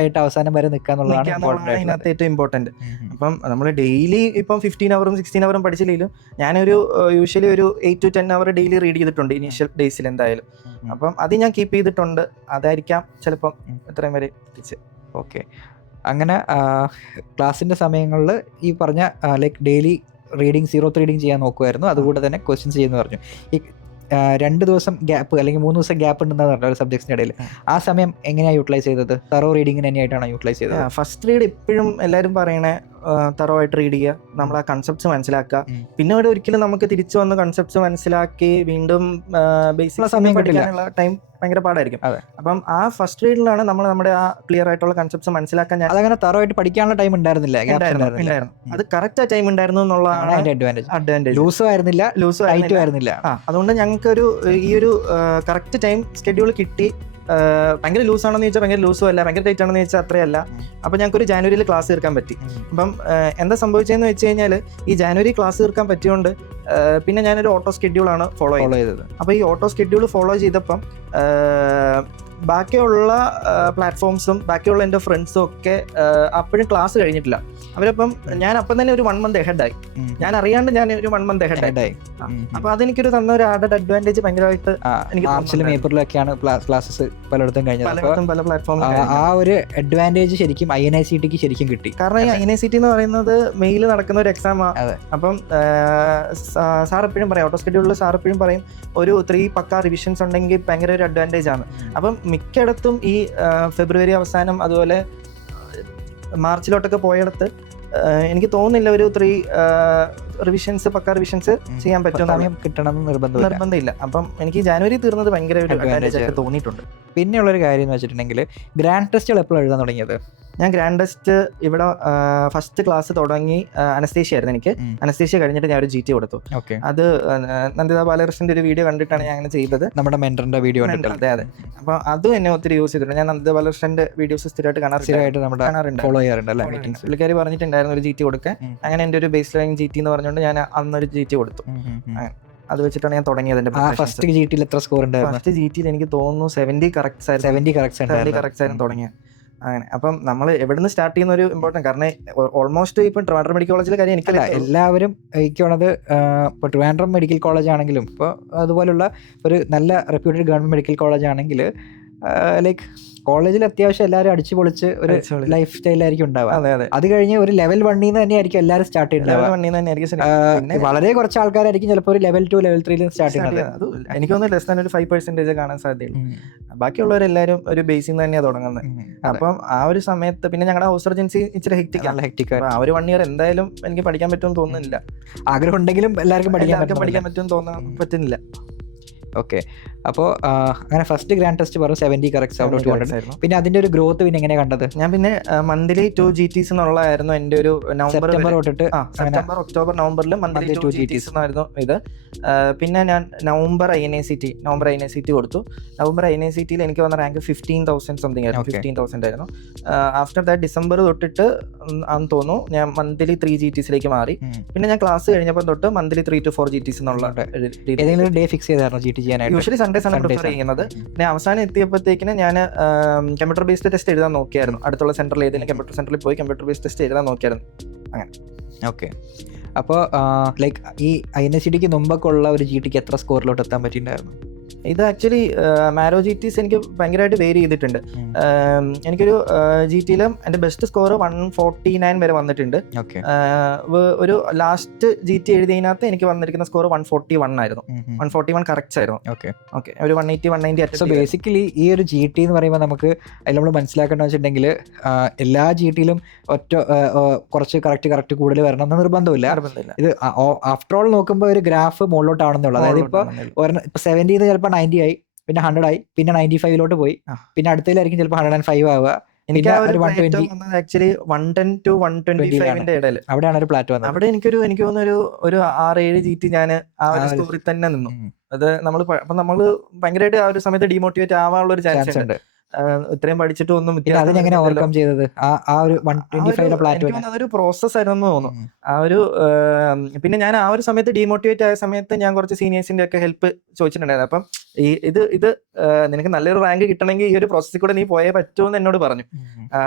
ആയിട്ട് അവസാനം വരെ നിൽക്കാന്നുള്ളതാണ് ഇതിനകത്ത് ഏറ്റവും ഇമ്പോർട്ടന്റ്. അപ്പം നമ്മൾ ഡെയിലി ഇപ്പം 15 hours 16 hours പഠിച്ചില്ലെങ്കിലും ഞാനൊരു യൂഷ്വലി ഒരു 8 to 10 hours ഡെയിലി റീഡ് ചെയ്തിട്ടുണ്ട് ഇനീഷ്യൽ ഡേയ്സിൽ എന്തായാലും. അപ്പം അത് ഞാൻ കീപ്പ് ചെയ്തിട്ടുണ്ട്. അതായിരിക്കാം ചിലപ്പം ഇത്രയും വരെ എത്തിച്ച്. ഓക്കെ, അങ്ങനെ ക്ലാസ്സിൻ്റെ സമയങ്ങളിൽ ഈ പറഞ്ഞ ലൈക്ക് ഡെയിലി റീഡിങ് 0 റീഡിങ് ചെയ്യാൻ നോക്കുമായിരുന്നു. അതുകൂടെ തന്നെ ക്വസ്റ്റ്യൻസ് ചെയ്യുന്നു പറഞ്ഞു. ഈ 2 ദിവസം ഗ്യാപ്പ് അല്ലെങ്കിൽ 3 ദിവസം ഗ്യാപ്പ് ഉണ്ടെന്ന് പറഞ്ഞ ഒരു സബ്ജക്റ്റിൻ്റെ ഇടയിൽ ആ സമയം എങ്ങനെയാണ് യൂട്ടിലൈസ് ചെയ്തത്? തറോ റീഡിങ്ങിന് തന്നെയായിട്ടാണ് യൂട്ടിലൈസ് ചെയ്തത്? ഫസ്റ്റ് റീഡ് എപ്പോഴും എല്ലാവരും പറയണേ തറോ ആയിട്ട് റീഡ് ചെയ്യുക, നമ്മൾ ആ കൺസെപ്റ്റ്സ് മനസ്സിലാക്കുക. പിന്നീട് ഒരിക്കലും നമുക്ക് തിരിച്ചു വന്ന് കൺസെപ്റ്റ്സ് മനസ്സിലാക്കി വീണ്ടും ബേസിക് സമയം പഠിക്കാനുള്ള ടൈം ഭയങ്കര പാടായിരിക്കും. അപ്പം ആ ഫസ്റ്റ് റീഡിലാണ് നമ്മൾ നമ്മുടെ ആ ക്ലിയർ ആയിട്ടുള്ള കൺസെപ്റ്റ്സ് മനസ്സിലാക്കാൻ അതങ്ങനെ തറോ ആയിട്ട് പഠിക്കാനുള്ള ടൈം ഉണ്ടായിരുന്നില്ല. അത് കറക്റ്റ് ആ ടൈം ഉണ്ടായിരുന്നു എന്നുള്ളതാണ് അഡ്വാൻറ്റേജ്. ലൂസും ആയിരുന്നില്ല. അതുകൊണ്ട് ഞങ്ങൾക്ക് ഈ ഒരു കറക്റ്റ് ടൈം സ്കെഡ്യൂൾ കിട്ടി. ഭയങ്കര ലൂസ് ആണെന്ന് ചോദിച്ചാൽ ഭയങ്കര ലൂസും അല്ല, ഭയങ്കര ടൈറ്റ് ആണെന്ന് ചോദിച്ചാൽ അത്രയല്ല. അപ്പോൾ ഞങ്ങൾക്കൊരു ജാനുവരിയിൽ ക്ലാസ് തീർക്കാൻ പറ്റി. അപ്പം എന്താ സംഭവിച്ചതെന്ന് വെച്ച് കഴിഞ്ഞാൽ ഈ ജാനുവരി ക്ലാസ് തീർക്കാൻ പറ്റിയോണ്ട് പിന്നെ ഞാനൊരു ഓട്ടോ സ്കെഡ്യൂളാണ് ഫോളോ ചെയ്തത്. അപ്പോൾ ഈ ഓട്ടോ സ്കെഡ്യൂൾ ഫോളോ ചെയ്തപ്പം ബാക്കിയുള്ള പ്ലാറ്റ്ഫോംസും ബാക്കിയുള്ള എൻ്റെ ഫ്രണ്ട്സും ഒക്കെ അപ്പോഴും ക്ലാസ് കഴിഞ്ഞിട്ടില്ല. അവരപ്പം ഞാൻ അപ്പം തന്നെ ഒരു 1 month ഹെഡായി. ഞാൻ അറിയാണ്ട് ഞാൻ ഒരു 1 month ഹെഡായി. അപ്പൊ അതെനിക്കൊരു തന്ന ഒരു ആഡഡ് അഡ്വാൻറ്റേജ് ഭയങ്കരമായിട്ട് എനിക്ക് മാർച്ചിലും ഏപ്രിലൊക്കെയാണ് ക്ലാസ്സസ് പലയിടത്തും കഴിഞ്ഞത്. പല പ്ലാറ്റ്ഫോമിൽ ആ ഒരു അഡ്വാൻറ്റേജ് ശരിക്കും INICTക്ക് ശരിക്കും കിട്ടി. കാരണം ഈ INICT എന്ന് പറയുന്നത് മെയിൽ നടക്കുന്ന ഒരു എക്സാമാണ്. അപ്പം സാർ എപ്പോഴും പറയും, ഓട്ടോ സ്കെഡ്യൂളിൽ സാർ എപ്പോഴും പറയും ഒരു 3 പക്ക റിവിഷൻസ് ഉണ്ടെങ്കിൽ ഭയങ്കര ഒരു അഡ്വാൻറ്റേജ് ആണ്. അപ്പം മിക്കയിടത്തും ഈ ഫെബ്രുവരി അവസാനം അതുപോലെ മാർച്ചിലോട്ടൊക്കെ പോയിടത്ത് എനിക്ക് തോന്നുന്നില്ല ഒരു 3 റിവിഷൻസ് പക്ക റിവിഷൻസ് ചെയ്യാൻ പറ്റും കിട്ടണം നിർബന്ധമില്ല. അപ്പം എനിക്ക് ജാനുവരി തീർന്നത് ഭയങ്കര ഒരു അഡ്വാൻറ്റേജ് ആയിട്ട് തോന്നിയിട്ടുണ്ട്. പിന്നെയുള്ളൊരു കാര്യം എന്ന് വെച്ചിട്ടുണ്ടെങ്കിൽ ഗ്രാൻഡ് ടെസ്റ്റുകൾ എപ്പോഴും എഴുതാൻ തുടങ്ങിയത്? ഞാൻ ഗ്രാൻഡ് ടെസ്റ്റ് ഇവിടെ ഫസ്റ്റ് ക്ലാസ് തുടങ്ങി അനസ്തേഷ്യ ആയിരുന്നു എനിക്ക്. അനസ്തേഷ്യ കഴിഞ്ഞിട്ട് ഞാൻ ഒരു GT കൊടുത്തു. അത് നന്ദിത ബാലകൃഷ്ണന്റെ ഒരു വീഡിയോ കണ്ടിട്ടാണ് ഞാൻ അങ്ങനെ ചെയ്തത്, നമ്മുടെ മെന്ററിന്റെ വീഡിയോ. അതെ അതെ. അപ്പൊ അത് എന്നെ ഒത്തിരി യൂസ് ചെയ്തിട്ടുണ്ട്. ഞാൻ നന്ദിത ബാലകൃഷ്ണന്റെ വീഡിയോസ് സ്ഥിരമായിട്ട് കാണാറുണ്ട്. പുള്ളിക്കാരി പറഞ്ഞിട്ടുണ്ടായിരുന്നു ഒരു GT കൊടുക്കാൻ. അങ്ങനെ എന്റെ ഒരു ബേസ് ലൈൻ GT എന്ന് പറഞ്ഞുകൊണ്ട് ഞാൻ അന്നൊരു GT കൊടുത്തു. അത് വെച്ചിട്ടാണ് ഞാൻ തുടങ്ങിയത്. ഫസ്റ്റ് GTയിൽ എത്ര സ്കോർ ഉണ്ടായിരുന്നു? ഫസ്റ്റ് GTയിൽ എനിക്ക് തോന്നുന്നു 70 കറക്റ്റ്സ് ആയിരുന്നു തുടങ്ങിയത്. അങ്ങനെ അപ്പം നമ്മൾ എവിടെ നിന്ന് സ്റ്റാർട്ട് ചെയ്യുന്ന ഒരു ഇമ്പോർട്ടൻറ്റ്. കാരണം ഓൾമോസ്റ്റ് ഇപ്പം ട്രിവാൻഡ്രം മെഡിക്കൽ കോളേജിലെ കാര്യം എനിക്കല്ല, എല്ലാവരും എനിക്കുള്ളത് ഇപ്പോൾ ട്രിവാൻഡ്രം മെഡിക്കൽ കോളേജ് ആണെങ്കിലും ഇപ്പോൾ അതുപോലുള്ള ഒരു നല്ല റെപ്യൂട്ടഡ് ഗവൺമെൻറ് മെഡിക്കൽ കോളേജ് ആണെങ്കിൽ ലൈക്ക് കോളേജിൽ അത്യാവശ്യം എല്ലാവരും അടിച്ചു പൊളിച്ച് ഒരു ലൈഫ് സ്റ്റൈലായിരിക്കും ഉണ്ടാവുക. അത് കഴിഞ്ഞ് ഒരു ലെവൽ 1 തന്നെയായിരിക്കും എല്ലാവരും സ്റ്റാർട്ട് ചെയ്യുന്നത്. വളരെ കുറച്ച് ആൾക്കാരായിരിക്കും ചിലപ്പോൾ ഒരു ലെവൽ 2 ലെവൽ 3 സ്റ്റാർട്ട് ചെയ്യുന്നത്. എനിക്ക് തോന്നുന്നു ലെസ് ദാൻ ഒരു 5% കാണാൻ സാധ്യതയുള്ളൂ. ബാക്കിയുള്ളവരെല്ലാവരും ഒരു ബേസിൽ തന്നെയാണ് തുടങ്ങുന്നത്. അപ്പം ആ ഒരു സമയത്ത് പിന്നെ ഞങ്ങളുടെ ഹൗസ് സർജൻസി ഇച്ചിരി ഹെക്റ്റിക്. ആ ഒരു 1 year എന്തായാലും എനിക്ക് പഠിക്കാൻ പറ്റുമെന്ന് തോന്നുന്നില്ല. ആഗ്രഹം ഉണ്ടെങ്കിലും എല്ലാവർക്കും പഠിക്കാൻ പറ്റുമെന്ന് പറ്റുന്നില്ല. ഓക്കെ, അപ്പോൾ അങ്ങനെ ഫസ്റ്റ് ഗ്രാൻഡ് ടെസ്റ്റ് പറഞ്ഞു 70 കറക്റ്റ്സ് ഔട്ട് ഓഫ് 200. പിന്നെ അതിന്റെ ഒരു ഗ്രോത്ത് പിന്നെ എങ്ങനെ കണ്ടത്? ഞാൻ പിന്നെ മന്ത്ലി 2 GTs എന്നുള്ളതായിരുന്നു എൻ്റെ ഒരു സെപ്റ്റംബർ തൊട്ടിട്ട് സെപ്റ്റംബർ ഒക്ടോബർ നവംബറിൽ മന്ത്ലി 2 GTs എന്നായിരുന്നു ഇത്. പിന്നെ ഞാൻ നവംബർ INICT കൊടുത്തു. നവംബർ INICTയിൽ എനിക്ക് വന്ന റാങ്ക് 15,000 സംതിങ് ആയിരുന്നു, 15,000 ആയിരുന്നു. ആഫ്റ്റർ ദാറ്റ് ഡിസംബർ തൊട്ടിട്ട് ആണെന്ന് തോന്നുന്നു ഞാൻ മന്ത്ലി 3 GTസിലേക്ക് മാറി. പിന്നെ ഞാൻ ക്ലാസ് കഴിഞ്ഞപ്പോൾ തൊട്ട് മന്ത്ലി 3 to 4 GTs എന്നുള്ള ഡേ ഫിക്സ് ചെയ്തായിരുന്നു GT ചെയ്യാനായിട്ട്? യൂഷ്വലി സൺഡേസ് ആണ് പ്രിഫർ ചെയ്യുന്നത്. പിന്നെ അവസാനം എത്തിയപ്പോഴത്തേക്കിന് ഞാൻ കമ്പ്യൂട്ടർ ബേസ്ഡ് ടെസ്റ്റ് എഴുതാൻ നോക്കിയായിരുന്നു. അടുത്തുള്ള സെന്ററിൽ ഏതെങ്കിലും കമ്പ്യൂട്ടർ സെന്ററിൽ പോയി കമ്പ്യൂട്ടർ ബേസ്ഡ് ടെസ്റ്റ് എഴുതാൻ നോക്കിയായിരുന്നു. അങ്ങനെ. ഓക്കെ, അപ്പോൾ ലൈക്ക് ഈ INICTക്ക് മുമ്പൊക്കെ ഉള്ള ഒരു GTക്ക് എത്ര സ്കോറിലോട്ട് എത്താൻ പറ്റിയിട്ടുണ്ടായിരുന്നു? ഇത് ആക്ച്വലി മാരോ GTs എനിക്ക് ഭയങ്കരമായിട്ട് വേരി ചെയ്തിട്ടുണ്ട്. എനിക്കൊരു GTയിലും എൻ്റെ ബെസ്റ്റ് സ്കോർ 149 വരെ വന്നിട്ടുണ്ട്. ഒരു ലാസ്റ്റ് GT എഴുതിയതിനകത്ത് എനിക്ക് വന്നിരിക്കുന്ന സ്കോർ 141 ആയിരുന്നു. 141 കറക്റ്റ്സ് ആയിരുന്നു. ഓക്കെ, ഒരു 180 190. സോ ബേസിക്കലി ഈ ഒരു GT എന്ന് പറയുമ്പോൾ നമുക്ക് അതിൽ നമ്മൾ മനസ്സിലാക്കേണ്ടത് വെച്ചിട്ടുണ്ടെങ്കിൽ എല്ലാ GTയിലും കുറച്ച് കറക്റ്റ് കൂടുതൽ വരണം എന്ന് നിർബന്ധമില്ല. ഇത് ആഫ്റ്റർ ഓൾ നോക്കുമ്പോൾ ഒരു ഗ്രാഫ് മുകളിലോട്ടാണെന്നുള്ളത്. അതായത് ഇപ്പോൾ 70 ചിലപ്പോൾ 90 ആയി, പിന്നെ 100 ആയി, പിന്നെ 95 പോയി, പിന്നെ അടുത്തതിലായിരിക്കും ചിലപ്പോൾ 105 ആവുക. എനിക്ക് ആക്ച്വലി 110 to 125 ഇടയിൽ അവിടെയാണ് ഒരു പ്ലാറ്റ് വന്നത്. അവിടെ എനിക്ക് തോന്നുന്നു ഒരു 6-7 GT ഞാൻ ആ ഒരു സ്കോറിൽ തന്നെ നിന്നു. അത് നമ്മള് ഭയങ്കരമായിട്ട് ആ ഒരു സമയത്ത് ഡീമോട്ടിവേറ്റ് ആവാനുള്ള ഒരു ചാൻസ് ഉണ്ട്. ഇത്രയും പഠിച്ചിട്ട് ഒന്നും അതിനെങ്ങനെ ഓവർകം ചെയ്തത്? ആ ഒരു 125 പ്ലാറ്റ് അതൊരു പ്രോസസ് ആയിരുന്നു തോന്നുന്നു. ആ ഒരു പിന്നെ ഞാൻ ആ ഒരു സമയത്ത് ഡീമോട്ടിവേറ്റ് ആയ സമയത്ത് ഞാൻ കുറച്ച് സീനിയേഴ്സിന്റെ ഒക്കെ ഹെൽപ്പ് ചോദിച്ചിട്ടുണ്ടായിരുന്നു. അപ്പം ഇത് നിനക്ക് നല്ലൊരു റാങ്ക് കിട്ടണമെങ്കിൽ ഈ ഒരു പ്രോസസ്സിൽ കൂടെ നീ പോയേ പറ്റുമെന്ന് എന്നോട് പറഞ്ഞു.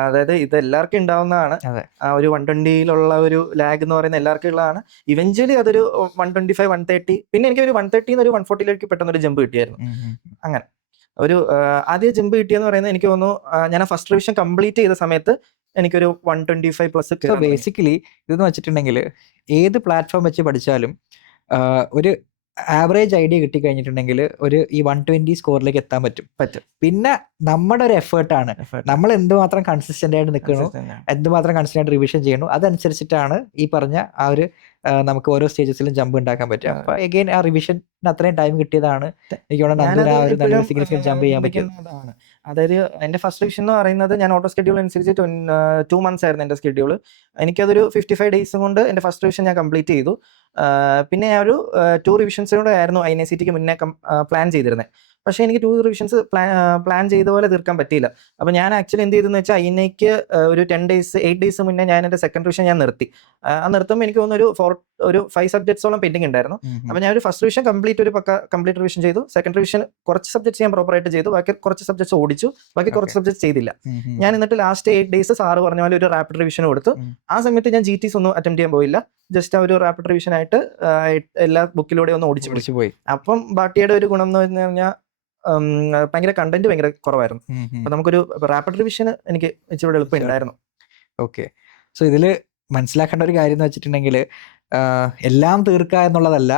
അതായത് ഇത് എല്ലാവർക്കും ഉണ്ടാവുന്നതാണ്. ആ ഒരു 120 ഒരു ലാഗ് എന്ന് പറയുന്നത് എല്ലാവർക്കും ഉള്ളതാണ്. ഇവഞ്ച്വലി അതൊരു 125 130 പിന്നെ എനിക്ക് ഒരു 130 ഒരു 140 പെട്ടെന്നൊരു ജമ്പ് കിട്ടിയായിരുന്നു. അങ്ങനെ ഒരു ആദ്യ ജമ്പ് കിട്ടിയെന്ന് പറയുന്നത് എനിക്ക് തോന്നുന്നു ഞാൻ ഫസ്റ്റ് റിവിഷൻ കംപ്ലീറ്റ് ചെയ്ത സമയത്ത് എനിക്കൊരു 125+. ബേസിക്കലി ഇതെന്ന് വെച്ചിട്ടുണ്ടെങ്കിൽ ഏത് പ്ലാറ്റ്ഫോം വെച്ച് പഠിച്ചാലും ഒരു ആവറേജ് ഐഡിയ കിട്ടിക്കഴിഞ്ഞിട്ടുണ്ടെങ്കിൽ ഈ 120 സ്കോറിലേക്ക് എത്താൻ പറ്റും. പിന്നെ നമ്മുടെ ഒരു എഫേർട്ടാണ്. നമ്മൾ എന്തുമാത്രം കൺസിസ്റ്റന്റ് ആയിട്ട് നിൽക്കണോ, എന്തുമാത്രം കൺസിസ്റ്റന്റ് ആയിട്ട് റിവിഷൻ ചെയ്യണോ, അതനുസരിച്ചിട്ടാണ് ഈ പറഞ്ഞ ആ ഒരു നമുക്ക് ഓരോ സ്റ്റേജസിലും ജമ്പ് ഉണ്ടാക്കാൻ പറ്റും. അപ്പൊ എഗെയിൻ ആ റിവിഷൻ അത്രയും ടൈം കിട്ടിയതാണ് എനിക്ക് നല്ലൊരു സിഗ്നിഫിക്കന്റ് ജമ്പ് ചെയ്യാൻ പറ്റും. അതായത് എൻ്റെ ഫസ്റ്റ് റിവിഷൻ എന്ന് പറയുന്നത് ഞാൻ ഓട്ടോ സ്കെഡ്യൂൾ അനുസരിച്ച് 2 months ആയിരുന്നു എൻ്റെ സ്കെഡ്യൂൾ. എനിക്കതൊരു 55 days കൊണ്ട് എൻ്റെ ഫസ്റ്റ് റിവിഷൻ ഞാൻ കംപ്ലീറ്റ് ചെയ്തു. പിന്നെ ഞാൻ ഒരു 2 റിവിഷൻസിലൂടെ ആയിരുന്നു INICTക്ക് മുന്നേ പ്ലാൻ ചെയ്തിരുന്നത്. പക്ഷേ എനിക്ക് 2 റിവിഷൻസ് പ്ലാൻ ചെയ്ത പോലെ തീർക്കാൻ പറ്റിയില്ല. അപ്പോൾ ഞാൻ ആക്ച്വലി എന്ത് ചെയ്തെന്ന് വെച്ചാൽ INIക്ക് ഒരു 8 days മുന്നേ ഞാൻ എൻ്റെ സെക്കൻഡ് റിവിഷൻ ഞാൻ നിർത്തി. ആ നിർത്തുമ്പോൾ എനിക്ക് തോന്നുന്നു ഒരു ഒരു 5 സബ്ജക്ട്സോളം പെൻഡിങ് ഉണ്ടായിരുന്നു. അപ്പോൾ ഞാൻ ഒരു ഫസ്റ്റ് റിവിഷൻ കംപ്ലീറ്റ് റിവിഷൻ ചെയ്തു. സെക്കൻഡ് റിവിഷൻ കുറച്ച് സബ്ജക്ട്സ് ഞാൻ പ്രോപ്പറായിട്ട് ചെയ്തു, ബാക്കി കുറച്ച് സബ്ജക്ട്സ് ഓടിച്ചു, ബാക്കി കുറച്ച് സബ്ജക്ട്സ് ചെയ്തില്ല. ഞാൻ എന്നിട്ട് ലാസ്റ്റ് 8 days സാറ് പറഞ്ഞ പോലെ ഒരു റാപ്പിഡ് റിവിഷൻ കൊടുത്തു. ആ സമയത്ത് ഞാൻ GTs ഒന്നും അറ്റംപ്റ്റ് ചെയ്യാൻ പോയില്ല, ജസ്റ്റ് ആ ഒരു റാപ്പിഡ് റിവിഷൻ ആയിട്ട് എല്ലാ ബുക്കിലൂടെ ഒന്ന് ഓടിച്ചു പോയി. അപ്പം ബാട്ടിയുടെ ഒരു ഗുണം എന്ന് പറഞ്ഞു കഴിഞ്ഞാൽ ഭയങ്കര കണ്ടന്റ് ഭയങ്കര കുറവായിരുന്നു. അപ്പൊ നമുക്കൊരു റാപ്പിഡ് റിവിഷൻ എനിക്ക് ഇച്ചിരി എളുപ്പം ഉണ്ടായിരുന്നു. ഓക്കെ, സോ ഇതില് മനസ്സിലാക്കേണ്ട ഒരു കാര്യം എന്ന് വെച്ചിട്ടുണ്ടെങ്കിൽ എല്ലാം തീർക്കുക എന്നുള്ളതല്ല,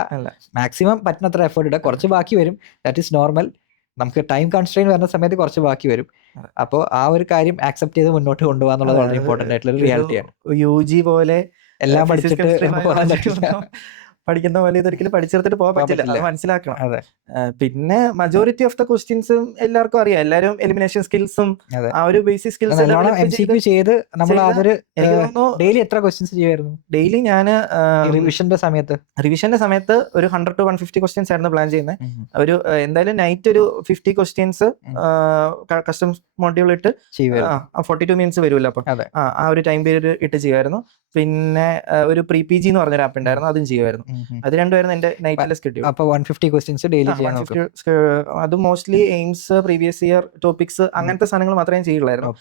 മാക്സിമം പറ്റുന്നത്ര എഫേർട്ട് ഇടുക. കുറച്ച് ബാക്കി വരും, ദാറ്റ് ഈസ് നോർമൽ. നമുക്ക് ടൈം കൺസ്ട്രെയിൻ വരുന്ന സമയത്ത് കുറച്ച് ബാക്കി വരും. അപ്പോൾ ആ ഒരു കാര്യം ആക്സെപ്റ്റ് ചെയ്ത് മുന്നോട്ട് കൊണ്ടുപോകാൻ എന്നുള്ളത് വളരെ ഇമ്പോർട്ടന്റ് ആയിട്ടുള്ള ഒരു റിയാലിറ്റിയാണ്. UG പോലെ എല്ലാം പഠിച്ചിട്ട് പഠിക്കുന്ന പോലെ ഇതൊരിക്കലും പഠിച്ചെടുത്തിട്ട് പോകാൻ പറ്റില്ല, അത് മനസ്സിലാക്കണം. അതെ. പിന്നെ മജോറിറ്റി ഓഫ് ദ ക്വസ്റ്റ്യൻസും എല്ലാവർക്കും അറിയാം, എല്ലാവരും എലിമിനേഷൻ സ്കിൽസും ആ ഒരു ബേസിക് സ്കിൽസ് MCQ ചെയ്ത് നമ്മൾ അതൊരു ഡെയിലി എത്ര ക്വസ്റ്റ്യൻസ് ചെയ്യുമായിരുന്നു? ഡെയിലി ഞാൻ റിവിഷന്റെ സമയത്ത് ഒരു 100 to 150 ക്വസ്റ്റ്യൻസ് ആയിരുന്നു പ്ലാൻ ചെയ്യുന്നത്. ഒരു എന്തായാലും നൈറ്റ് ഒരു 50 ക്വസ്റ്റ്യൻസ് കസ്റ്റംസ് മോഡ്യൂൾ ഇട്ട് 42 മിനിറ്റ്സ് വരുമല്ലോ, അപ്പൊ ആ ഒരു ടൈം പീരീഡ് ഇട്ട് ചെയ്യുമായിരുന്നു. പിന്നെ ഒരു പ്രീ PG എന്ന് പറഞ്ഞൊരു ആപ്പ് ഉണ്ടായിരുന്നു, അതും ചെയ്യുമായിരുന്നു. അത് രണ്ടുമായിരുന്നു എന്റെ നൈറ്റിലെ സ്കെഡ്യൂൾ. അപ്പോൾ 150 ക്വസ്റ്റ്യൻസ് ഡെയിലി ചെയ്യാൻ നോക്കും. അത് mostly AIIMS, previous year topics, അങ്ങനത്തെ സാധനങ്ങൾ മാത്രമേ ചെയ്യുള്ളായിരുന്നു.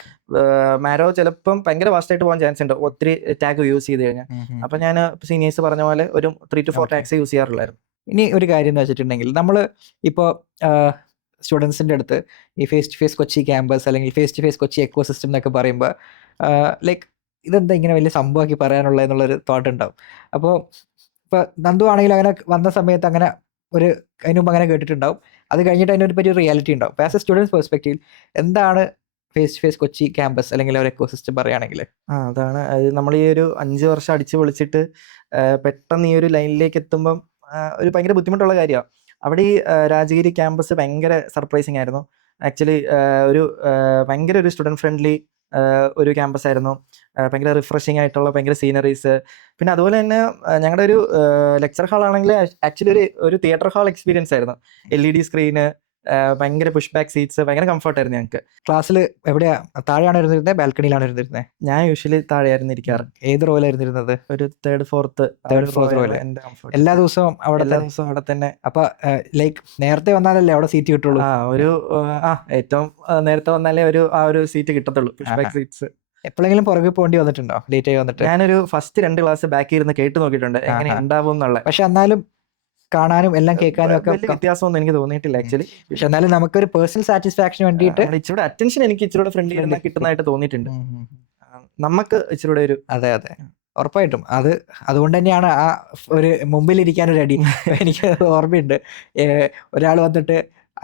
മാരോ ചിലപ്പം ഭയങ്കര വാസ്റ്റ് ആയിട്ട് പോകാൻ ചാൻസ് ഉണ്ട് ഒത്തിരി ടാഗ് യൂസ് ചെയ്ത് കഴിഞ്ഞാൽ. അപ്പൊ ഞാൻ സീനിയേഴ്സ് പറഞ്ഞ പോലെ ഒരു 3 to 4 ടാഗ്സ് യൂസ് ചെയ്യാറുള്ളായിരുന്നു. ഇനി ഒരു കാര്യം എന്ന് വെച്ചിട്ടുണ്ടെങ്കിൽ നമ്മൾ ഇപ്പോൾ സ്റ്റുഡൻസിൻ്റെ അടുത്ത് ഈ face to face Kochi campus അല്ലെങ്കിൽ face to face Kochi ecosystem എന്നൊക്കെ പറയുമ്പോൾ ലൈക്ക് ഇതെന്താ ഇങ്ങനെ വലിയ സംഭവമാക്കി പറയാനുള്ള എന്നുള്ളൊരു തോട്ട് ഉണ്ടാവും. അപ്പോൾ ഇപ്പോൾ നന്ദു ആണെങ്കിലും അങ്ങനെ വന്ന സമയത്ത് അങ്ങനെ ഒരു അതിന് മുമ്പ് അങ്ങനെ കേട്ടിട്ടുണ്ടാവും, അത് കഴിഞ്ഞിട്ട് അതിനൊരു പറ്റിയ റിയാലിറ്റി ഉണ്ടാവും. അപ്പോൾ ആസ് എ സ്റ്റുഡൻസ് പെർസ്പെക്റ്റീവ് എന്താണ് face to face Kochi campus അല്ലെങ്കിൽ ഒരു എക്കോ സിസ്റ്റം പറയുകയാണെങ്കിൽ? അതാണ് അത് നമ്മൾ ഈ ഒരു 5 വർഷം അടിച്ചു പൊളിച്ചിട്ട് പെട്ടെന്ന് ഈ ഒരു ലൈനിലേക്ക് എത്തുമ്പം ഒരു ഭയങ്കര ബുദ്ധിമുട്ടുള്ള കാര്യമാണ്. അവിടെ ഈ രാജഗിരി ക്യാമ്പസ് ഭയങ്കര സർപ്രൈസിങ് ആയിരുന്നു. ആക്ച്വലി ഒരു ഭയങ്കര ഒരു സ്റ്റുഡൻറ് ഫ്രണ്ട്ലി ഒരു ക്യാമ്പസ് ആയിരുന്നു. ഭയങ്കര റിഫ്രഷിംഗ് ആയിട്ടുള്ള ഭയങ്കര സീനറീസ്. പിന്നെ അതുപോലെ തന്നെ ഞങ്ങളുടെ ഒരു ലെക്ചർ ഹാൾ ആണെങ്കിൽ ആക്ച്വലി ഒരു തിയേറ്റർ ഹാൾ എക്സ്പീരിയൻസ് ആയിരുന്നു. LED സ്ക്രീന്, ഭയങ്കര പുഷ് ബാക്ക് സീറ്റ്സ്, ഭയങ്കര കംഫർട്ടായിരുന്നു ഞങ്ങൾക്ക്. ക്ലാസ്സിൽ എവിടെയാ, താഴെയാണ് ഇരുന്നിരുന്നത് ബാൽക്കണിയിലാണ് ഇരുന്നിരുന്നത്? ഞാൻ യൂഷ്വലി താഴെയായിരുന്നു ഇരിക്കാറ്. ഏത് റോയിലായിരുന്നു ഇരുന്നത്? ഒരു തേർഡ് ഫോർത്ത് റോയിൽ. എല്ലാ ദിവസവും അവിടെ തന്നെ? അപ്പൊ ലൈക്ക് നേരത്തെ വന്നാലല്ലേ അവിടെ സീറ്റ് കിട്ടുള്ളൂ? ഏറ്റവും നേരത്തെ വന്നാലേ ആ ഒരു സീറ്റ് കിട്ടത്തുള്ളൂ, പുഷ് ബാക്ക് സീറ്റ്സ്. എപ്പോഴെങ്കിലും പുറകെ പോകേണ്ടി വന്നിട്ടുണ്ടോ ലേറ്റ് ആയി വന്നിട്ട്? ഞാനൊരു ഫസ്റ്റ് 2 ക്ലാസ് ബാക്കി ഇരുന്ന് കേട്ട് നോക്കിയിട്ടുണ്ട് എങ്ങനെ ഉണ്ടാവും എന്നുള്ള. പക്ഷെ എന്നാലും കാണാനും എല്ലാം കേൾക്കാനും ഒക്കെ വ്യത്യാസമൊന്നും എനിക്ക് തോന്നിയിട്ടില്ല ആക്ച്വലി. പക്ഷെ എന്നാലും നമുക്കൊരു പേഴ്സണൽ സാറ്റിസ്ഫാക്ഷന് വേണ്ടിയിട്ട് ഇച്ചിരി അറ്റൻഷൻ എനിക്ക് ഇച്ചിരി ഫ്രണ്ട്ലി കിട്ടുന്നതായിട്ട് തോന്നിയിട്ടുണ്ട് നമുക്ക് ഇച്ചിരി ഒരു. അതെ അതെ, ഉറപ്പായിട്ടും. അതുകൊണ്ട് തന്നെയാണ് ആ ഒരു മുമ്പിലിരിക്കാനൊരു അടി. എനിക്ക് ഓർമ്മയുണ്ട്, ഒരാൾ വന്നിട്ട്